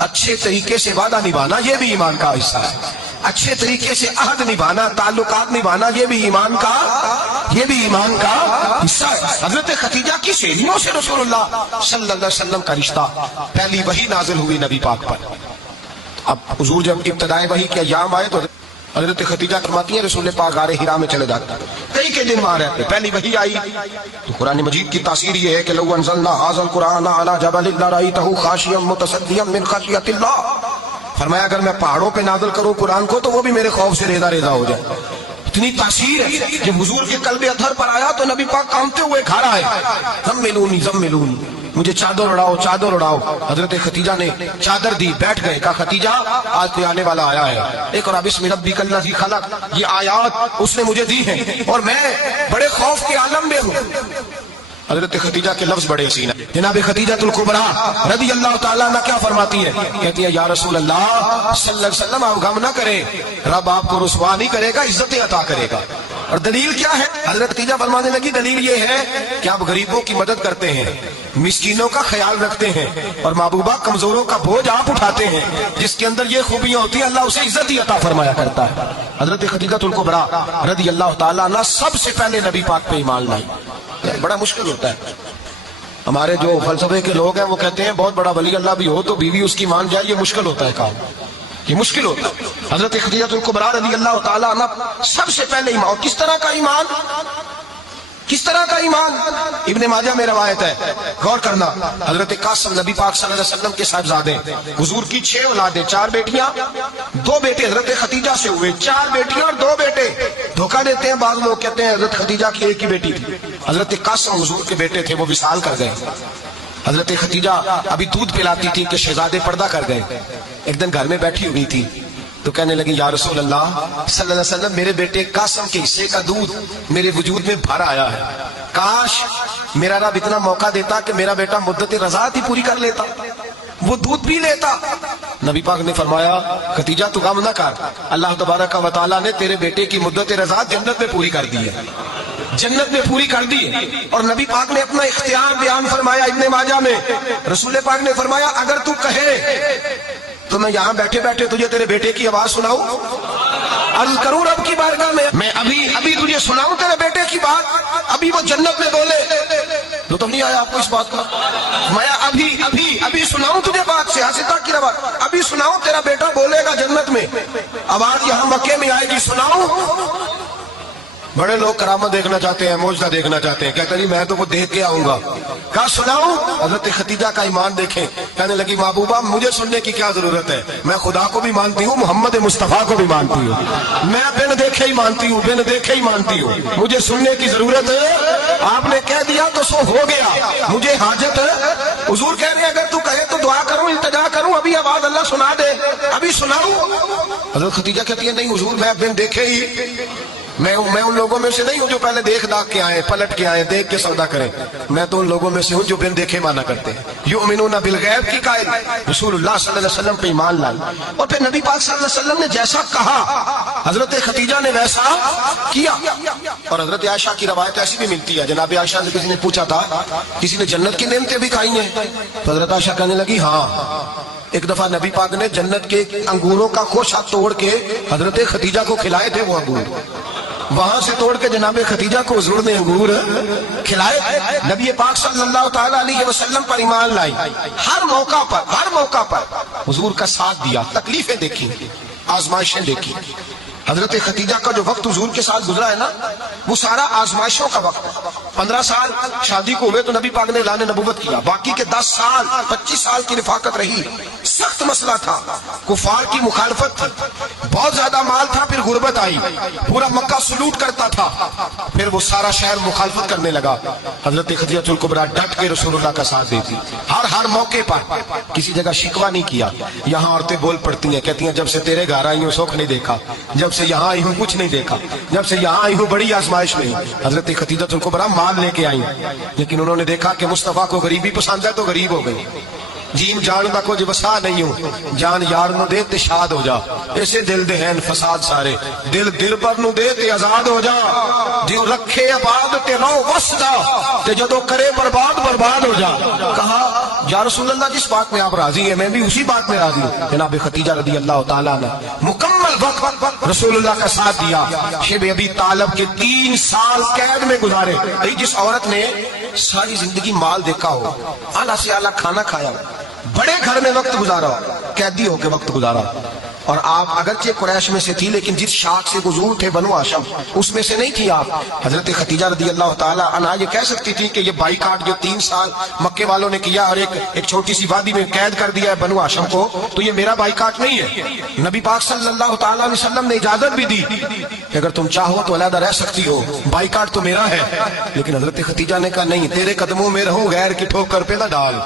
اچھے طریقے سے وعدہ نبھانا یہ بھی ایمان کا حصہ ہے، اچھے طریقے سے عہد نبھانا، تعلقات نبھانا یہ بھی ایمان کا حصہ ہے۔ حضرت خدیجہ کی سہیلیوں سے رسول اللہ صلی اللہ علیہ وسلم کا رشتہ، پہلی وحی نازل ہوئی نبی پاک پر۔ اب حضور جب ابتدائی وحی کے ایام آئے تو حضرت خدیجہ فرماتی ہیں رسول پاک غار حرا میں چلے جاتے، کئی کے دن وہاں رہتے، پہلی وحی آئی تو قرآن مجید کی تاثیر یہ ہے کہ لو انزلنا ھذا القرآن علی جبل لرأیتہ خاشعا متصدعا من خشیۃ اللہ، فرمایا اگر میں پہاڑوں پہ نازل کروں قرآن کو تو وہ بھی میرے خوف سے ریزہ ریزہ ہو جائے، اتنی تاثیر ہے۔ جب حضور کے قلب اطہر پر آیا تو نبی پاک کانپتے ہوئے گھر آئے، زملونی زملونی، مجھے چادر اڑاؤ چادر اڑاؤ۔ حضرت خدیجہ نے چادر دی، بیٹھ گئے، کہا خدیجہ آج کوئی آنے والا آیا ہے، اقرأ بسم ربک الذی خلق، یہ آیات اس نے مجھے دی ہیں اور میں بڑے خوف کے عالم میں ہوں۔ حضرت خدیجہ کے لفظ بڑے حسین ہیں، جناب خدیجہ الکبریٰ رضی اللہ تعالیٰ عنہ کیا فرماتی ہے؟ کہتی ہے یا رسول اللہ صلی اللہ علیہ وسلم آپ غم نہ کریں، رب آپ کو رسوا نہیں کرے گا، عزت عطا کرے گا۔ اور دلیل کیا ہے؟ حضرت خدیجہ فرمانے لگی دلیل یہ ہے کہ آپ غریبوں کی مدد کرتے ہیں، مسکینوں کا خیال رکھتے ہیں، اور محبوبہ کمزوروں کا بوجھ آپ اٹھاتے ہیں، جس کے اندر یہ خوبیاں ہوتی ہیں اللہ اسے عزت ہی عطا فرمایا کرتا ہے۔ حضرت خدیجہ الکبریٰ رضی اللہ تعالیٰ عنہ سب سے پہلے نبی پاک پہ ایمان لائی۔ بڑا مشکل ہوتا ہے، ہمارے جو فلسفے کے لوگ ہیں وہ کہتے ہیں بہت بڑا ولی اللہ بھی ہو تو بیوی اس کی مان جائے، یہ مشکل ہوتا ہے کام، یہ مشکل ہوتا ہے۔ حضرت خدیجہ الکبریٰ رضی اللہ تعالیٰ عنہ سب سے پہلے ایمان، اور کس طرح کا ایمان؟ کس طرح کا ایمان؟ ابن ماجہ میں روایت ہے، غور کرنا، حضرت قاسم نبی پاک صلی اللہ علیہ وسلم کے صاحبزادے، حضور کی 6 اولادیں، 4 بیٹیاں 2 بیٹے حضرت خدیجہ سے ہوئے، 4 بیٹیاں اور 2 بیٹے۔ دھوکہ دیتے ہیں بعض لوگ، کہتے ہیں حضرت خدیجہ کی ایک ہی بیٹی تھی، حضرت قاسم حضور کے بیٹے تھے، وہ وصال کر گئے۔ حضرت خدیجہ ابھی دودھ پلاتی تھی کہ شہزادے پردہ کر گئے، ایک دن گھر میں بیٹھی ہوئی تھی تو کہنے لگی یا رسول اللہ صلی اللہ علیہ وسلم میرے بیٹے قاسم کے حصے کا دودھ میرے وجود میں بھر آیا ہے، کاش میرا رب اتنا موقع دیتا کہ میرا بیٹا مدت رضاعت ہی پوری کر لیتا، وہ دودھ پی لیتا۔ نبی پاک نے فرمایا خدیجہ تو غم نہ کر، اللہ تبارک و تعالیٰ نے تیرے بیٹے کی مدت رضاعت جنت میں پوری کر دی ہے، جنت میں پوری کر دی ہے۔ اور نبی پاک نے اپنا اختیار بیان فرمایا ابن ماجہ میں، رسول پاک نے فرمایا اگر تو کہے تو میں یہاں بیٹھے بیٹھے تجھے تیرے بیٹے کی آواز سناؤں، عرض کروں رب کی بارگاہ میں ابھی تجھے سناؤں تیرے بیٹے کی بات، ابھی وہ جنت میں بولے، تو نہیں آیا آپ کو اس بات کا؟ میں ابھی سناؤں تجھے بات، سیاستہ کی روایت، ابھی سناؤں تیرا بیٹا بولے گا جنت میں، آواز یہاں مکے میں آئے گی، سناؤں؟ بڑے لوگ کرامت دیکھنا چاہتے ہیں، معجزہ دیکھنا چاہتے ہیں، کہتے نہیں میں تو وہ دیکھ کے آؤں گا، کہا سناؤں؟ حضرت خدیجہ کا ایمان دیکھیں، کہنے لگی محبوبہ مجھے سننے کی کیا ضرورت ہے، میں خدا کو بھی مانتی ہوں، محمد مصطفیٰ کو بھی مانتی ہوں، میں بن دیکھے ہی مانتی ہوں، بن دیکھے ہی مانتی ہوں، مجھے سننے کی ضرورت ہے، آپ نے کہہ دیا تو سو ہو گیا، مجھے حاجت ہے۔ حضور کہہ رہے ہیں اگر تو کہے تو دعا کروں، التجا کروں، ابھی آواز اللہ سنا دے، ابھی سناؤں؟ حضرت خدیجہ کہتی ہے نہیں حضور میں بن دیکھے ہی، میں ان لوگوں میں سے نہیں ہوں جو پہلے دیکھ داکھ کے آئے، پلٹ کے آئے، دیکھ کے سودا کریں، میں تو ان لوگوں میں سے ہوں جو بن دیکھے مانا کرتے ہیں، یؤمنون بالغیب کی قائل رسول اللہ صلی اللہ علیہ وسلم پہ ایمان لائی۔ اور پھر نبی پاک صلی اللہ علیہ وسلم نے جیسا کہا حضرت خدیجہ نے ویسا کیا۔ اور حضرت عائشہ کی روایت ایسی بھی ملتی ہے، جناب عائشہ سے کسی نے پوچھا تھا کسی نے جنت کی نعمتیں بھی کھائی ہیں؟ تو حضرت عائشہ کہنے لگی ہاں، ایک دفعہ نبی پاک نے جنت کے انگوروں کا خوشہ توڑ کے حضرت خدیجہ کو کھلائے تھے، وہ انگور وہاں سے توڑ کے جناب خدیجہ کو حضور نے انگور کھلائے۔ نبی پاک صلی اللہ تعالیٰ علیہ وسلم پر ایمان لائی، ہر موقع پر حضور کا ساتھ دیا، تکلیفیں دیکھی، آزمائشیں دیکھی۔ حضرت خدیجہ کا جو وقت حضور کے ساتھ گزرا ہے نا وہ سارا آزمائشوں کا وقت۔ 15 سال شادی کو ہوئے تو نبی پاک نے اعلان نبوت کیا، باقی کے 10 سال 25 سال کی رفاقت رہی، سخت مسئلہ تھا، کفار کی مخالفت تھی، بہت زیادہ مال تھا، پھر غربت آئی، پورا مکہ سلوٹ کرتا تھا، پھر وہ سارا شہر مخالفت کرنے لگا۔ حضرت خدیجہ الکبریٰ ڈٹ کے رسول اللہ کا ساتھ دیتی، ہر موقع پر کسی جگہ شکوہ نہیں کیا۔ یہاں عورتیں بول پڑتی ہیں، کہتی ہیں جب سے تیرے گھر آئی ہوں سکھ نہیں دیکھا، جب سے یہاں آئی ہوں کچھ نہیں دیکھا، جب سے یہاں آئی ہوں بڑی آزمائش میں۔ حضرت خدیجہ الکبریٰ مال لے کے آئی، لیکن انہوں نے دیکھا کہ مصطفیٰ کو غریبی پسند ہے تو غریب ہو گئی۔ جین جان دا کچھ وسا نہیں ہوں، جان یار نو دے تے شاد ہو جا، ایسے دل دے ہیں فساد سارے، دل دل پر نو دے تے آزاد ہو جا، جو رکھے آباد تے رو وسدا تے جدو کرے برباد ہو جا۔ کہا یا رسول اللہ جس بات میں آپ راضی ہیں میں بھی اسی بات میں راضی ہوں۔ جناب خدیجہ رضی اللہ تعالیٰ نے مکمل وقت رسول اللہ کا ساتھ دیا۔ شیب ابی طالب کے 3 سال قید میں گزارے۔ جس عورت نے ساری زندگی مال دیکھا ہو، اعلیٰ سے اعلیٰ کھانا کھایا، بڑے گھر میں وقت گزارا، قیدی ہو کے وقت گزارا، اور آپ اگرچہ قریش میں سے تھی لیکن جس شاخ سے حضور تھے بنو ہاشم اس میں سے نہیں تھی آپ۔ حضرت خدیجہ رضی اللہ تعالیٰ عنہا یہ کہہ سکتی تھی کہ یہ بائیکاٹ جو 3 سال مکے والوں نے کیا اور ایک چھوٹی سی وادی میں قید کر دیا ہے بنو ہاشم کو، تو یہ میرا بائیکاٹ نہیں ہے۔ نبی پاک صلی اللہ تعالیٰ علیہ وسلم نے اجازت بھی دی کہ اگر تم چاہو تو علیحدہ رہ سکتی ہو، بائیکاٹ تو میرا ہے۔ لیکن حضرت خدیجہ نے کہا نہیں، تیرے قدموں میں رہوں، غیر کی ٹھوکر پہ نہ ڈال،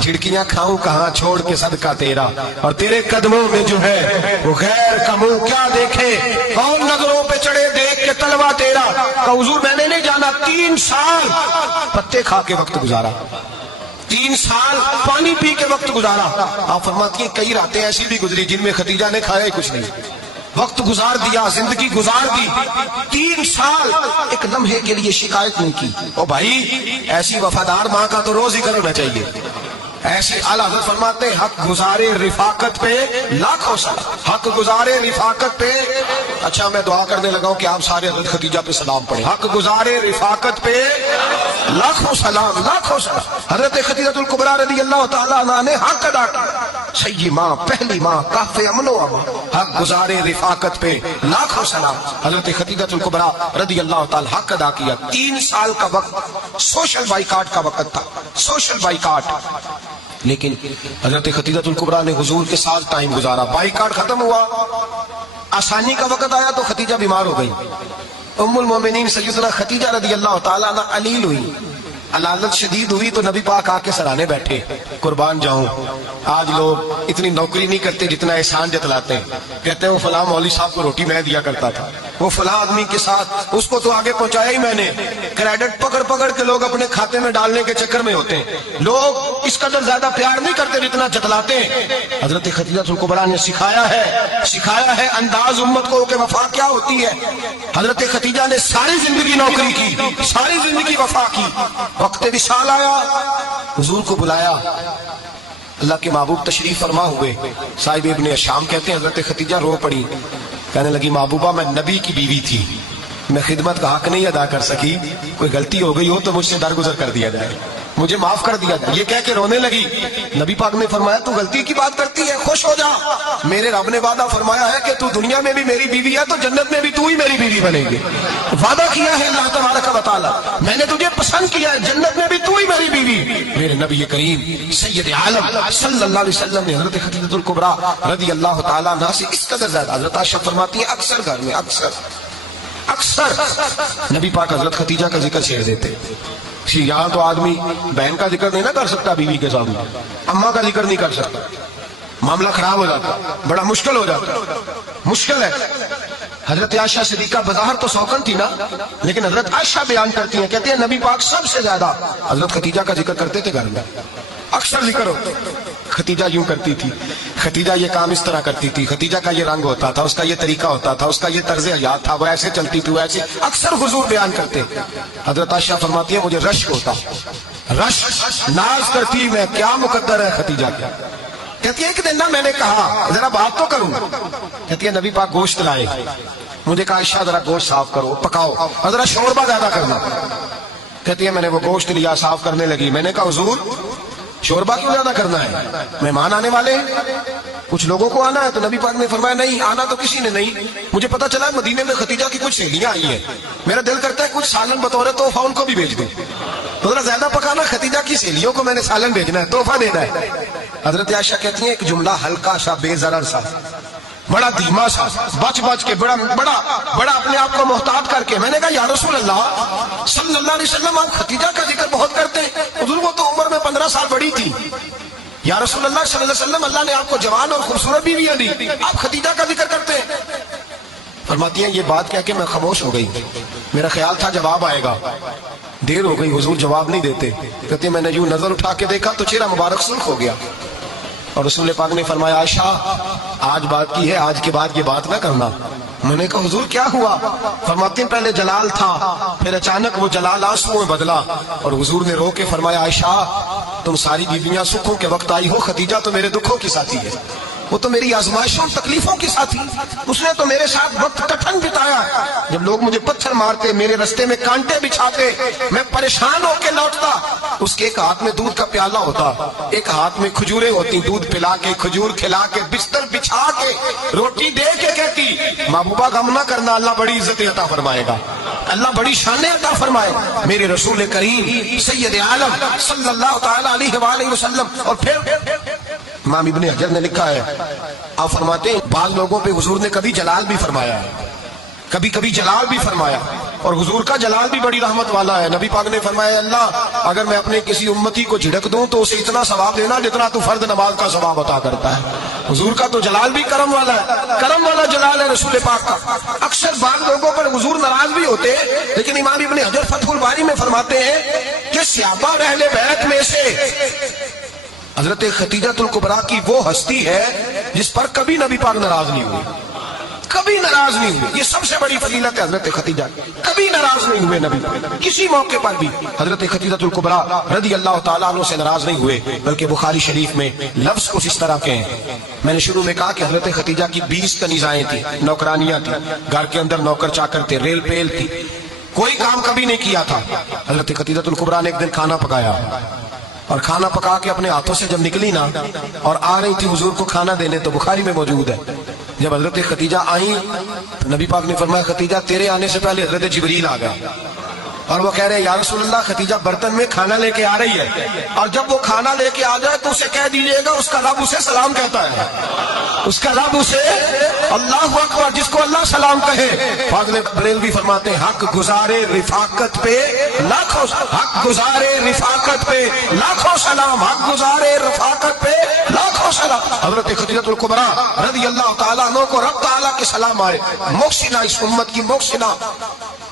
جھڑکیاں کھاؤں کہاں چھوڑ کے صدقہ تیرا، اور تیرے قدموں میں جو ہے وہ غیر کا منہ کیا دیکھے، کون نظروں پہ چڑھے دیکھ کے تلوا تیرا۔ کہ حضور میں نے نہیں جانا، 3 سال پتے کھا کے وقت گزارا، 3 سال پانی پی کے وقت گزارا۔ آپ فرماتی ہیں کئی راتیں ایسی بھی گزری جن میں خدیجہ نے کھایا ہی کچھ نہیں، وقت گزار دیا، زندگی گزار دی، 3 سال ایک لمحے کے لیے شکایت نہیں کی۔ او بھائی ایسی وفادار ماں کا تو روز ہی کرنا چاہیے۔ ایسے اعلیٰ حضرت فرماتے ہیں حق گزارے رفاقت پہ لاکھوں سلام، حق گزارے رفاقت پہ۔ اچھا میں دعا کرنے لگا ہوں کہ آپ سارے حضرت خدیجہ پہ سلام پڑھیں۔ حق گزارے رفاقت پہ لاکھوں سلام، لاکھوں سلام۔ حضرت خدیجہ الکبریٰ رضی اللہ تعالیٰ عنہا نے حق ادا کیا، سیدی ماں، پہلی ماں، کاف امن و امان، حق گزارے رفاقت پہ لاکھوں سلام۔ حضرت خدیجہ الکبریٰ رضی اللہ تعالیٰ حق ادا کیا۔ 3 سال کا وقت سوشل بائیکاٹ کا وقت تھا، سوشل بائیکاٹ، لیکن حضرت خدیجہ الکبریٰ نے حضور کے ساتھ ٹائم گزارا۔ بائیکاٹ ختم ہوا، آسانی کا وقت آیا تو خدیجہ بیمار ہو گئی۔ ام المومنین سیدنا خدیجہ رضی اللہ تعالیٰ عنہ علیل ہوئی، علالت شدید ہوئی تو نبی پاک آ کے سرانے بیٹھے، قربان جاؤں آج لوگ اتنی نوکری نہیں کرتے جتنا احسان جتلاتے ہیں، کہتے ہیں وہ فلاں مولوی صاحب کو روٹی میں دیا کرتا تھا، وہ فلاں آدمی کے ساتھ اس کو تو آگے پہنچایا ہی میں نے۔ کریڈٹ پکڑ کے لوگ اپنے کھاتے میں ڈالنے کے چکر میں ہوتے ہیں، لوگ اس قدر زیادہ پیار نہیں کرتے جتنا جتلاتے ہیں۔ حضرت خدیجہ الکبریٰ نے سکھایا ہے انداز امت کو کہ وفا کیا ہوتی ہے۔ حضرت خدیجہ نے ساری زندگی نوکری کی، ساری زندگی وفا کی۔ وقت وصال آیا، حضور کو بلایا، اللہ کے محبوب تشریف فرما ہوئے۔ صاحب ابن شام کہتے ہیں حضرت خدیجہ رو پڑی، کہنے لگی محبوبہ میں نبی کی بیوی تھی، میں خدمت کا حق نہیں ادا کر سکی، کوئی غلطی ہو گئی ہو تو مجھ سے درگزر کر دیا جائے، مجھے معاف کر دیا جائے۔ یہ کہہ کے رونے لگی۔ نبی پاک نے فرمایا تو غلطی کی بات کرتی ہے، خوش ہو جا، میرے رب نے وعدہ فرمایا ہے کہ تو دنیا میں بھی میری بیوی ہے تو جنت میں بھی تو ہی میری بیوی بنے گی۔ وعدہ کیا ہے اللہ تبارک و تعالیٰ، میں نے تجھے پسند کیا ہے، جنت میں بھی تو ہی میری بیوی۔ میرے نبی کریم سید عالم صلی اللہ علیہ وسلم نے حضرت خدیجہ الکبریٰ رضی اللہ تعالیٰ عنہا سے اس قدر زیادہ، حضرت عائشہ فرماتی ہے اکثر گھر میں اکثر نبی پاک حضرت خدیجہ کا ذکر چھیڑ دیتے۔ یہاں تو آدمی بہن کا ذکر نہیں نہ کر سکتا بیوی کے سامنے، اماں کا ذکر نہیں کر سکتا، معاملہ خراب ہو جاتا، بڑا مشکل ہو جاتا، مشکل ہے۔ حضرت عائشہ صدیقہ بظاہر تو سوکن تھی نا، لیکن حضرت عائشہ بیان کرتی ہیں، کہتے ہیں نبی پاک سب سے زیادہ حضرت خدیجہ کا ذکر کرتے تھے گھر میں، اکثر ذکر ہوتا۔ خدیجہ یوں کرتی تھی، خدیجہ یہ کام اس طرح کرتی تھی، خدیجہ کا یہ رنگ ہوتا تھا، اس کا یہ طریقہ ہوتا تھا، اس کا یہ طرز حیات تھا، وہ ایسے چلتی تھی، وہ ایسے، اکثر حضور بیان کرتے۔ حضرت عائشہ فرماتی ہے مجھے رشک ہوتا، رشک، ناز کرتی میں کیا مقدر ہے خدیجہ کا۔ کہتی ہے ایک دن نا میں نے کہا ذرا بات تو کروں، کہتی ہے نبی پاک گوشت لائے، مجھے کہا عائشہ ذرا گوشت صاف کرو، پکاؤ اور ذرا شوربہ زیادہ کرنا۔ کہتی ہے میں نے وہ گوشت لیا، صاف کرنے لگی، میں نے کہا حضور شوربہ کیوں زیادہ کرنا ہے؟ مہمان آنے والے ہیں، کچھ لوگوں کو آنا ہے، تو نبی پاک نے فرمایا نہیں آنا تو کسی نے نہیں. مجھے پتا چلا مدینے میں ختیجہ کی کچھ سہیلیاں آئی ہیں، میرا دل کرتا ہے کچھ سالن بطور تحفہ ان کو بھی بھیج دوں. تو ذرا زیادہ پکانا، ختیجہ کی سہیلیوں کو میں نے سالن بھیجنا ہے، تحفہ دینا ہے. حضرت عائشہ کہتی ہیں ایک جملہ ہلکا سا، بے ضرر سا، بڑا دھیما سا، بچ بچ کے، بڑا اپنے آپ کو محتاط کر کے میں نے کہا یا رسول اللہ صلی اللہ علیہ وسلم آپ ختیجہ کا ذکر بہت کرتے ہیں، حضور وہ تو عمر میں 15 سال بڑی تھی. یا رسول اللہ صلی اللہ علیہ وسلم اللہ نے آپ کو جوان اور خوبصورت بیویاں دی، آپ ختیجہ کا ذکر کرتے ہیں. فرماتی ہیں یہ بات کہہ کے میں خاموش ہو گئی، میرا خیال تھا جواب آئے گا، دیر ہو گئی، حضور جواب نہیں دیتے. کہتے ہیں میں نے یوں نظر اٹھا کے دیکھا تو چہرہ مبارک سرخ ہو گیا، اور رسول پاک نے فرمایا عائشہ آج بات کی ہے، آج کے بعد یہ بات نہ کرنا. میں نے کہا حضور کیا ہوا؟ فرماتے ہیں پہلے جلال تھا، پھر اچانک وہ جلال آنسو میں بدلا، اور حضور نے رو کے فرمایا عائشہ تم ساری بیویاں سکھوں کے وقت آئی ہو، ختیجہ تو میرے دکھوں کی ساتھی ہے، وہ تو میری آزمائشوں تکلیفوں کی ساتھی، اس نے تو میرے ساتھ وقت کٹھن بتایا. جب لوگ مجھے پتھر مارتے، میرے رستے میں کانٹے بچھاتے، میں پریشان ہو کے لوٹتا، اس کے ایک ہاتھ میں دودھ کا پیالہ ہوتا، ایک ہاتھ میں کھجوریں ہوتی، دودھ پلا کے، کھجور کھلا کے، بستر بچھا کے، روٹی دے کے کہتی محبوبہ غم نہ کرنا، اللہ بڑی عزت عطا فرمائے گا، اللہ بڑی شان عطا فرمائے. میرے رسول کریم سید عالم صلی اللہ تعالی علیہ وآلہ وسلم. اور پھر امام ابن حجر نے لکھا ہے، آپ فرماتے ہیں بعض لوگوں پہ حضور نے کبھی جلال بھی فرمایا ہے، کبھی کبھی جلال بھی فرمایا، اور حضور کا جلال بھی بڑی رحمت والا ہے. نبی پاک نے فرمایا اللہ اگر میں اپنے کسی امتی کو جھڑک دوں تو اسے اتنا ثواب دینا جتنا تو فرض نماز کا ثواب عطا کرتا ہے. حضور کا تو جلال بھی کرم والا ہے، کرم والا جلال ہے رسول پاک کا. اکثر بعض لوگوں پر حضور ناراض بھی ہوتے، لیکن امام ابن حجر فتح الباری میں فرماتے ہیں کہ صحابہ اہل بیت میں سے حضرت ختیجۃ الکبریٰ کی وہ ہستی ہے جس پر کبھی نبی پاک ناراض نہیں ہوئے، کبھی ناراض نہیں ہوئے. یہ سب سے بڑی فضیلت ہے حضرت ختیجہ، کبھی ناراض نہیں ہوئے نبی پاک، کسی موقع پر بھی حضرت ختیجۃ الکبریٰ رضی اللہ تعالیٰ عنہ سے ناراض نہیں ہوئے. بلکہ بخاری شریف میں لفظ کچھ اس طرح کے ہیں. میں نے شروع میں کہا کہ حضرت ختیجہ کی 20 کنیزائیں تھیں، نوکرانیاں تھیں، گھر کے اندر نوکر چاکر تھے، ریل پیل تھی، کوئی کام کبھی نہیں کیا تھا. حضرت ختیجۃ الکبریٰ نے ایک دن کھانا پکایا، اور کھانا پکا کے اپنے ہاتھوں سے جب نکلی نا اور آ رہی تھی حضور کو کھانا دینے، تو بخاری میں موجود ہے جب حضرت ختیجہ آئیں تو نبی پاک نے فرمایا ختیجہ تیرے آنے سے پہلے حضرت جبریل آ گئے، اور وہ کہہ رہے ہیں یا رسول اللہ ختیجہ برتن میں کھانا لے کے آ رہی ہے، اور جب وہ کھانا لے کے آ جائے تو اسے کہہ دیجئے گا اس کا رب اسے سلام کہتا ہے، اس کا رب اسے اللہ اکبر، جس کو اللہ سلام کہے. فاضل بریلوی فرماتے ہیں حق گزارے رفاقت پہ لاکھوں، حق گزارے رفاقت پہ لاکھوں سلام، حق گزارے رفاقت پہ لاکھوں سلام. حضرت ختیجۃ الکبریٰ رضی اللہ تعالیٰ عنہ کو رب تعالیٰ کے سلام آئے. محسنہ، اس امت کی محسنہ.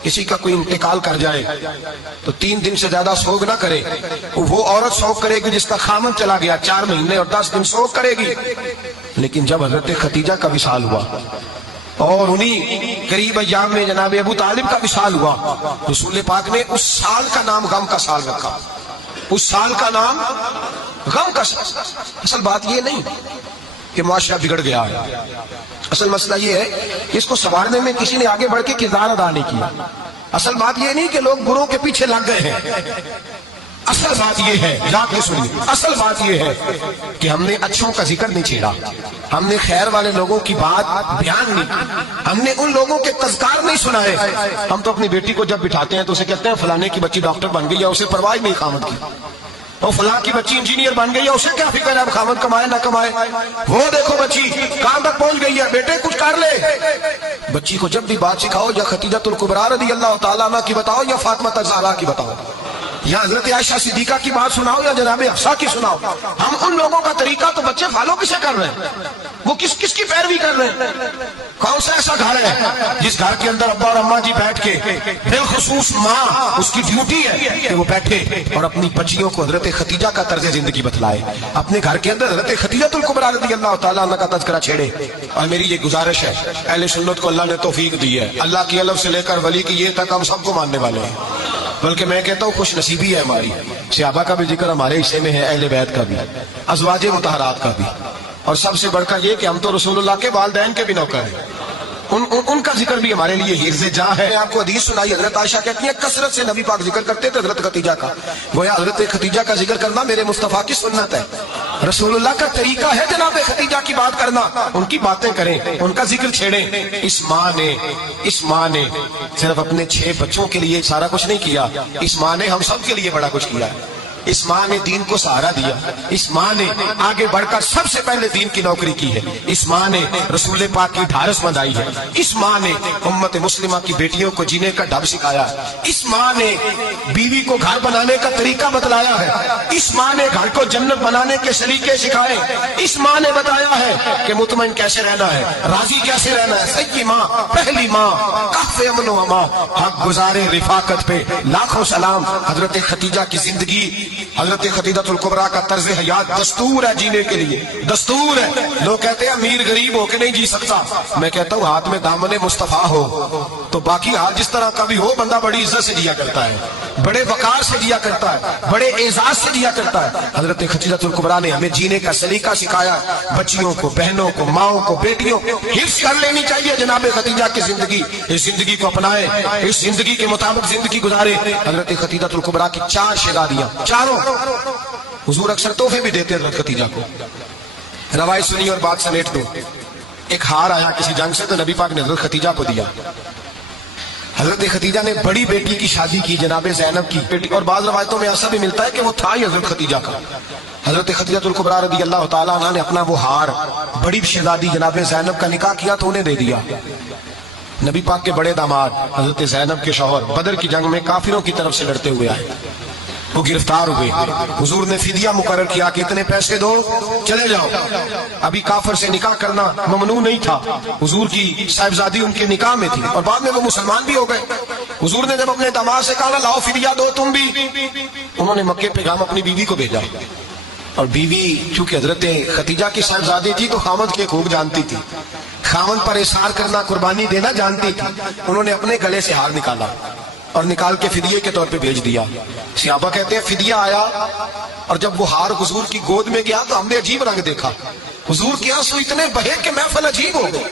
کسی کا کوئی انتقال کر جائے تو 3 دن سے زیادہ سوگ نہ کرے، وہ عورت سوگ کرے گی جس کا خامن چلا گیا، 4 مہینے اور 10 دن سوگ کرے گی. لیکن جب حضرت ختیجہ کا وصال ہوا اور انہی قریب ایام میں جناب ابو طالب کا وصال ہوا، رسول پاک نے اس سال کا نام غم کا سال رکھا، اس سال کا نام غم کا سال. اصل بات یہ نہیں کہ معاشرہ بگڑ گیا ہے، اصل مسئلہ یہ ہے کہ اس کو سنوارنے میں کسی نے آگے بڑھ کے کردار ادا نہیں کیا. اصل بات یہ نہیں کہ لوگ بروں کے پیچھے لگ گئے ہیں، اصل بات یہ ہے، یاد کے سنیے، اصل بات یہ ہے کہ ہم نے اچھوں کا ذکر نہیں چھیڑا، ہم نے خیر والے لوگوں کی بات بیان نہیں کی، ہم نے ان لوگوں کے تذکار نہیں سنائے. ہم تو اپنی بیٹی کو جب بٹھاتے ہیں تو اسے کہتے ہیں فلانے کی بچی ڈاکٹر بن گئی ہے، اسے پرواہ نہیں خامد کی، اور فلاں کی بچی انجینئر بن گئی ہے، اسے کیا فکر ہے اب خامد کمائے نہ کمائے، وہ دیکھو بچی کہاں تک پہنچ گئی ہے، بیٹے کچھ کر لے. بچی کو جب بھی بات سکھاؤ یا ختیجۃ الکبریٰ رضی اللہ تعالیٰ عنہ کی بتاؤ یا فاطمہ الزہرا کی بتاؤ، یا حضرت عائشہ صدیقہ کی بات سناؤ یا جناب حفصہ کی سناؤ. ہم ان لوگوں کا طریقہ تو بچے فالو کسے کر رہے ہیں، وہ کس کی پیروی کر رہے ہیں. کون سا ایسا گھر ہے جس گھر کے اندر ابا اور اماں جی بیٹھ کے، بالخصوص ماں اس کی ڈیوٹی ہے کہ وہ بیٹھے اور اپنی بچیوں کو حضرت ختیجہ کا طرز زندگی بتلائے، اپنے گھر کے اندر حضرت ختیجۃ الکبریٰ رضی اللہ تعالیٰ عنہ کا تذکرہ چھیڑے. اور میری یہ گزارش ہے، اہل سنت کو اللہ نے توفیق دی ہے، اللہ کی علم سے لے کر ولی کی یہ تک ہم سب کو ماننے والے ہیں، بلکہ میں کہتا ہوں خوش نصیبی ہے ہماری. صحابہ کا بھی ذکر ہمارے حصے میں ہے، اہل بیت کا بھی، ازواج مطہرات کا بھی، اور سب سے بڑھ کر یہ کہ ہم تو رسول اللہ کے والدین کے بھی نوکر ہیں، ان کا ذکر بھی ہمارے لیے حرز جاں ہے. آپ کو حدیث سنائی, حضرت عائشہ کہتی ہیں کثرت سے نبی پاک ذکر کرتے تھے حضرت خدیجہ کا. گویا حضرت خدیجہ کا ذکر کرنا میرے مصطفیٰ کی سنت ہے, رسول اللہ کا طریقہ ہے جناب خدیجہ کی بات کرنا. ان کی باتیں کریں, ان کا ذکر چھیڑیں. اس ماں نے صرف اپنے 6 بچوں کے لیے سارا کچھ نہیں کیا, اس ماں نے ہم سب کے لیے بڑا کچھ کیا ہے. اس ماں نے دین کو سہارا دیا, اس ماں نے آگے بڑھ کر سب سے پہلے دین کی نوکری کی ہے, اس ماں نے رسول پاک کی ڈھارس بندھائی ہے, اس ماں نے امت مسلمہ کی بیٹیوں کو جینے کا ڈھب سکھایا ہے, اس ماں نے بیوی کو گھر بنانے کا طریقہ بتلایا ہے, اس ماں نے گھر کو جنت بنانے کے سلیقے سکھائے, اس ماں نے بتایا ہے کہ مطمئن کیسے رہنا ہے, راضی کیسے رہنا ہے. سچی ماں, پہلی ماں, کف امن و امان, حق گزارے رفاقت پہ لاکھوں سلام. حضرت خدیجہ کی زندگی, حضرت خدیجۃ الکبریٰ کا طرز حیات دستور ہے جینے کے لیے, دستور ہے. لوگ کہتے ہیں امیر غریب ہو کے نہیں جی سکتا, میں کہتا ہوں ہاتھ میں دامن مصطفیٰ ہو تو باقی ہاتھ جس طرح کا بھی ہو بندہ بڑی عزت سے جیا کرتا ہے, بڑے وقار سے جیا کرتا ہے, بڑے اعزاز سے جیا کرتا ہے. حضرت خدیجۃ الکبریٰ نے ہمیں جینے کا سلیقہ سکھایا. بچیوں کو, بہنوں کو, ماؤں کو, بیٹیوں حفظ کر لینی چاہیے جناب خدیجہ کی زندگی. اس زندگی کو اپنائے, اس زندگی کے مطابق زندگی گزارے. حضرت خدیجۃ الکبریٰ کی 4 شہزادیاں, چاروں. حضور اکثر تحفے بھی دیتے حضرت خدیجہ کو. روایت سنی اور بات سمیٹ دو. ایک ہار آیا کسی جنگ سے تو نبی پاک نے حضرت خدیجہ کو دیا. حضرت خدیجہ نے بڑی بیٹی کی شادی کی جناب زینب کی بیٹی, اور بعض روایتوں میں ایسا بھی ملتا ہے کہ وہ تھا ہی حضرت خدیجہ کا. حضرت خدیجہ الکبریٰ رضی اللہ تعالیٰ عنہ نے اپنا وہ ہار بڑی شہزادی جناب زینب کا نکاح کیا تو انہیں دے دیا. نبی پاک کے بڑے داماد حضرت زینب کے شوہر بدر کی جنگ میں کافروں کی طرف سے لڑتے ہوئے آئے, وہ گرفتار ہوئے. حضور نے فدیہ مقرر کیا کہ اتنے پیسے دو چلے جاؤ. ابھی کافر سے نکاح کرنا ممنوع نہیں تھا, حضور کی صاحبزادی ان کے نکاح میں تھی اور بعد میں وہ مسلمان بھی ہو گئے. حضور نے جب اپنے داماد سے کہا لاؤ فدیہ دو تم بھی, انہوں نے مکے پیغام اپنی بیوی کو بھیجا. اور بیوی چونکہ حضرت خدیجہ کی صاحبزادی تھی تو خاوند کے خوب جانتی تھی, خاوند پر اظہار کرنا, قربانی دینا جانتی تھی. انہوں نے اپنے گلے سے ہار نکالا اور نکال کے فدیے کے طور پہ بھیج دیا. صحابہ کہتے ہیں فدیہ آیا اور جب وہ ہار حضور کی گود میں گیا تو ہم نے عجیب رنگ دیکھا. حضور کے آنسو اتنے بہے کہ محفل عجیب ہو گئی,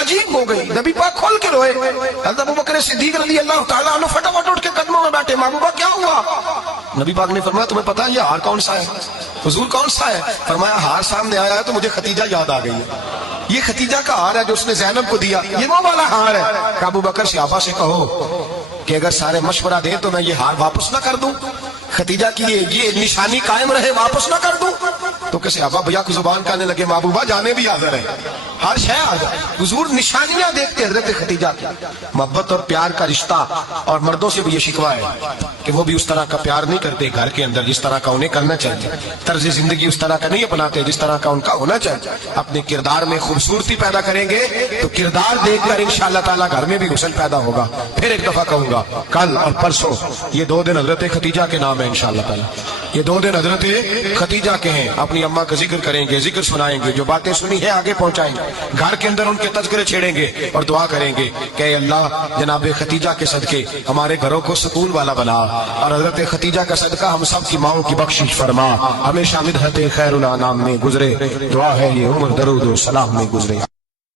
عجیب ہو گئی. نبی پاک کھول کے روئے. حضرت ابوبکر صدیق رضی اللہ تعالیٰ عنہ فٹافٹ اٹھ کے قدموں میں بیٹھے, محبوبہ کیا ہوا؟ نبی پاک نے فرمایا تمہیں پتا ہے یہ ہار کون سا ہے؟ حضور کون سا ہے؟ فرمایا ہار سامنے آیا ہے تو مجھے خدیجہ یاد آ گئی ہے. یہ خدیجہ کا ہار ہے جو اس نے زینب کو دیا, یہ وہ والا ہار ہے. ابوبکر صحابہ سے کہو کہ اگر سارے مشورہ دیں تو میں یہ ہار واپس نہ کر دوں, خدیجہ کی یہ نشانی قائم رہے واپس نہ کر دوں. تو کہ صحابہ بھیا کو زبان کرنے لگے محبوبہ جانے بھی حاضر ہے, ہر شے حاضر. حضور نشانیاں دیکھتے حضرت خدیجہ کی. محبت اور پیار کا رشتہ, اور مردوں سے بھی یہ شکوہ ہے کہ وہ بھی اس طرح کا پیار نہیں کرتے گھر کے اندر جس طرح کا انہیں کرنا چاہیے, طرز زندگی اس طرح کا نہیں اپناتے جس طرح کا ان کا ہونا چاہیے. اپنے کردار میں خوبصورتی پیدا کریں گے تو کردار دیکھ کر انشاءاللہ تعالیٰ گھر میں بھی حسن پیدا ہوگا. پھر ایک دفعہ کہوں گا, کل اور پرسوں یہ 2 دن حضرت خدیجہ کے نام ہے انشاءاللہ تعالیٰ. یہ 2 دن حضرت خدیجہ کے ہیں. اپنی اماں کا ذکر کریں گے, ذکر سنائیں گے, جو باتیں سنی ہیں آگے پہنچائیں گے, گھر کے اندر ان کے تذکرے چھیڑیں گے اور دعا کریں گے کہ اے اللہ جناب خدیجہ کے صدقے ہمارے گھروں کو سکون والا بنا, اور حضرت خدیجہ کا صدقہ ہم سب کی ماؤں کی بخشش فرما. ہمیشہ مدحت خیر الانام میں گزرے, دعا ہے یہ عمر درود و سلام میں گزرے.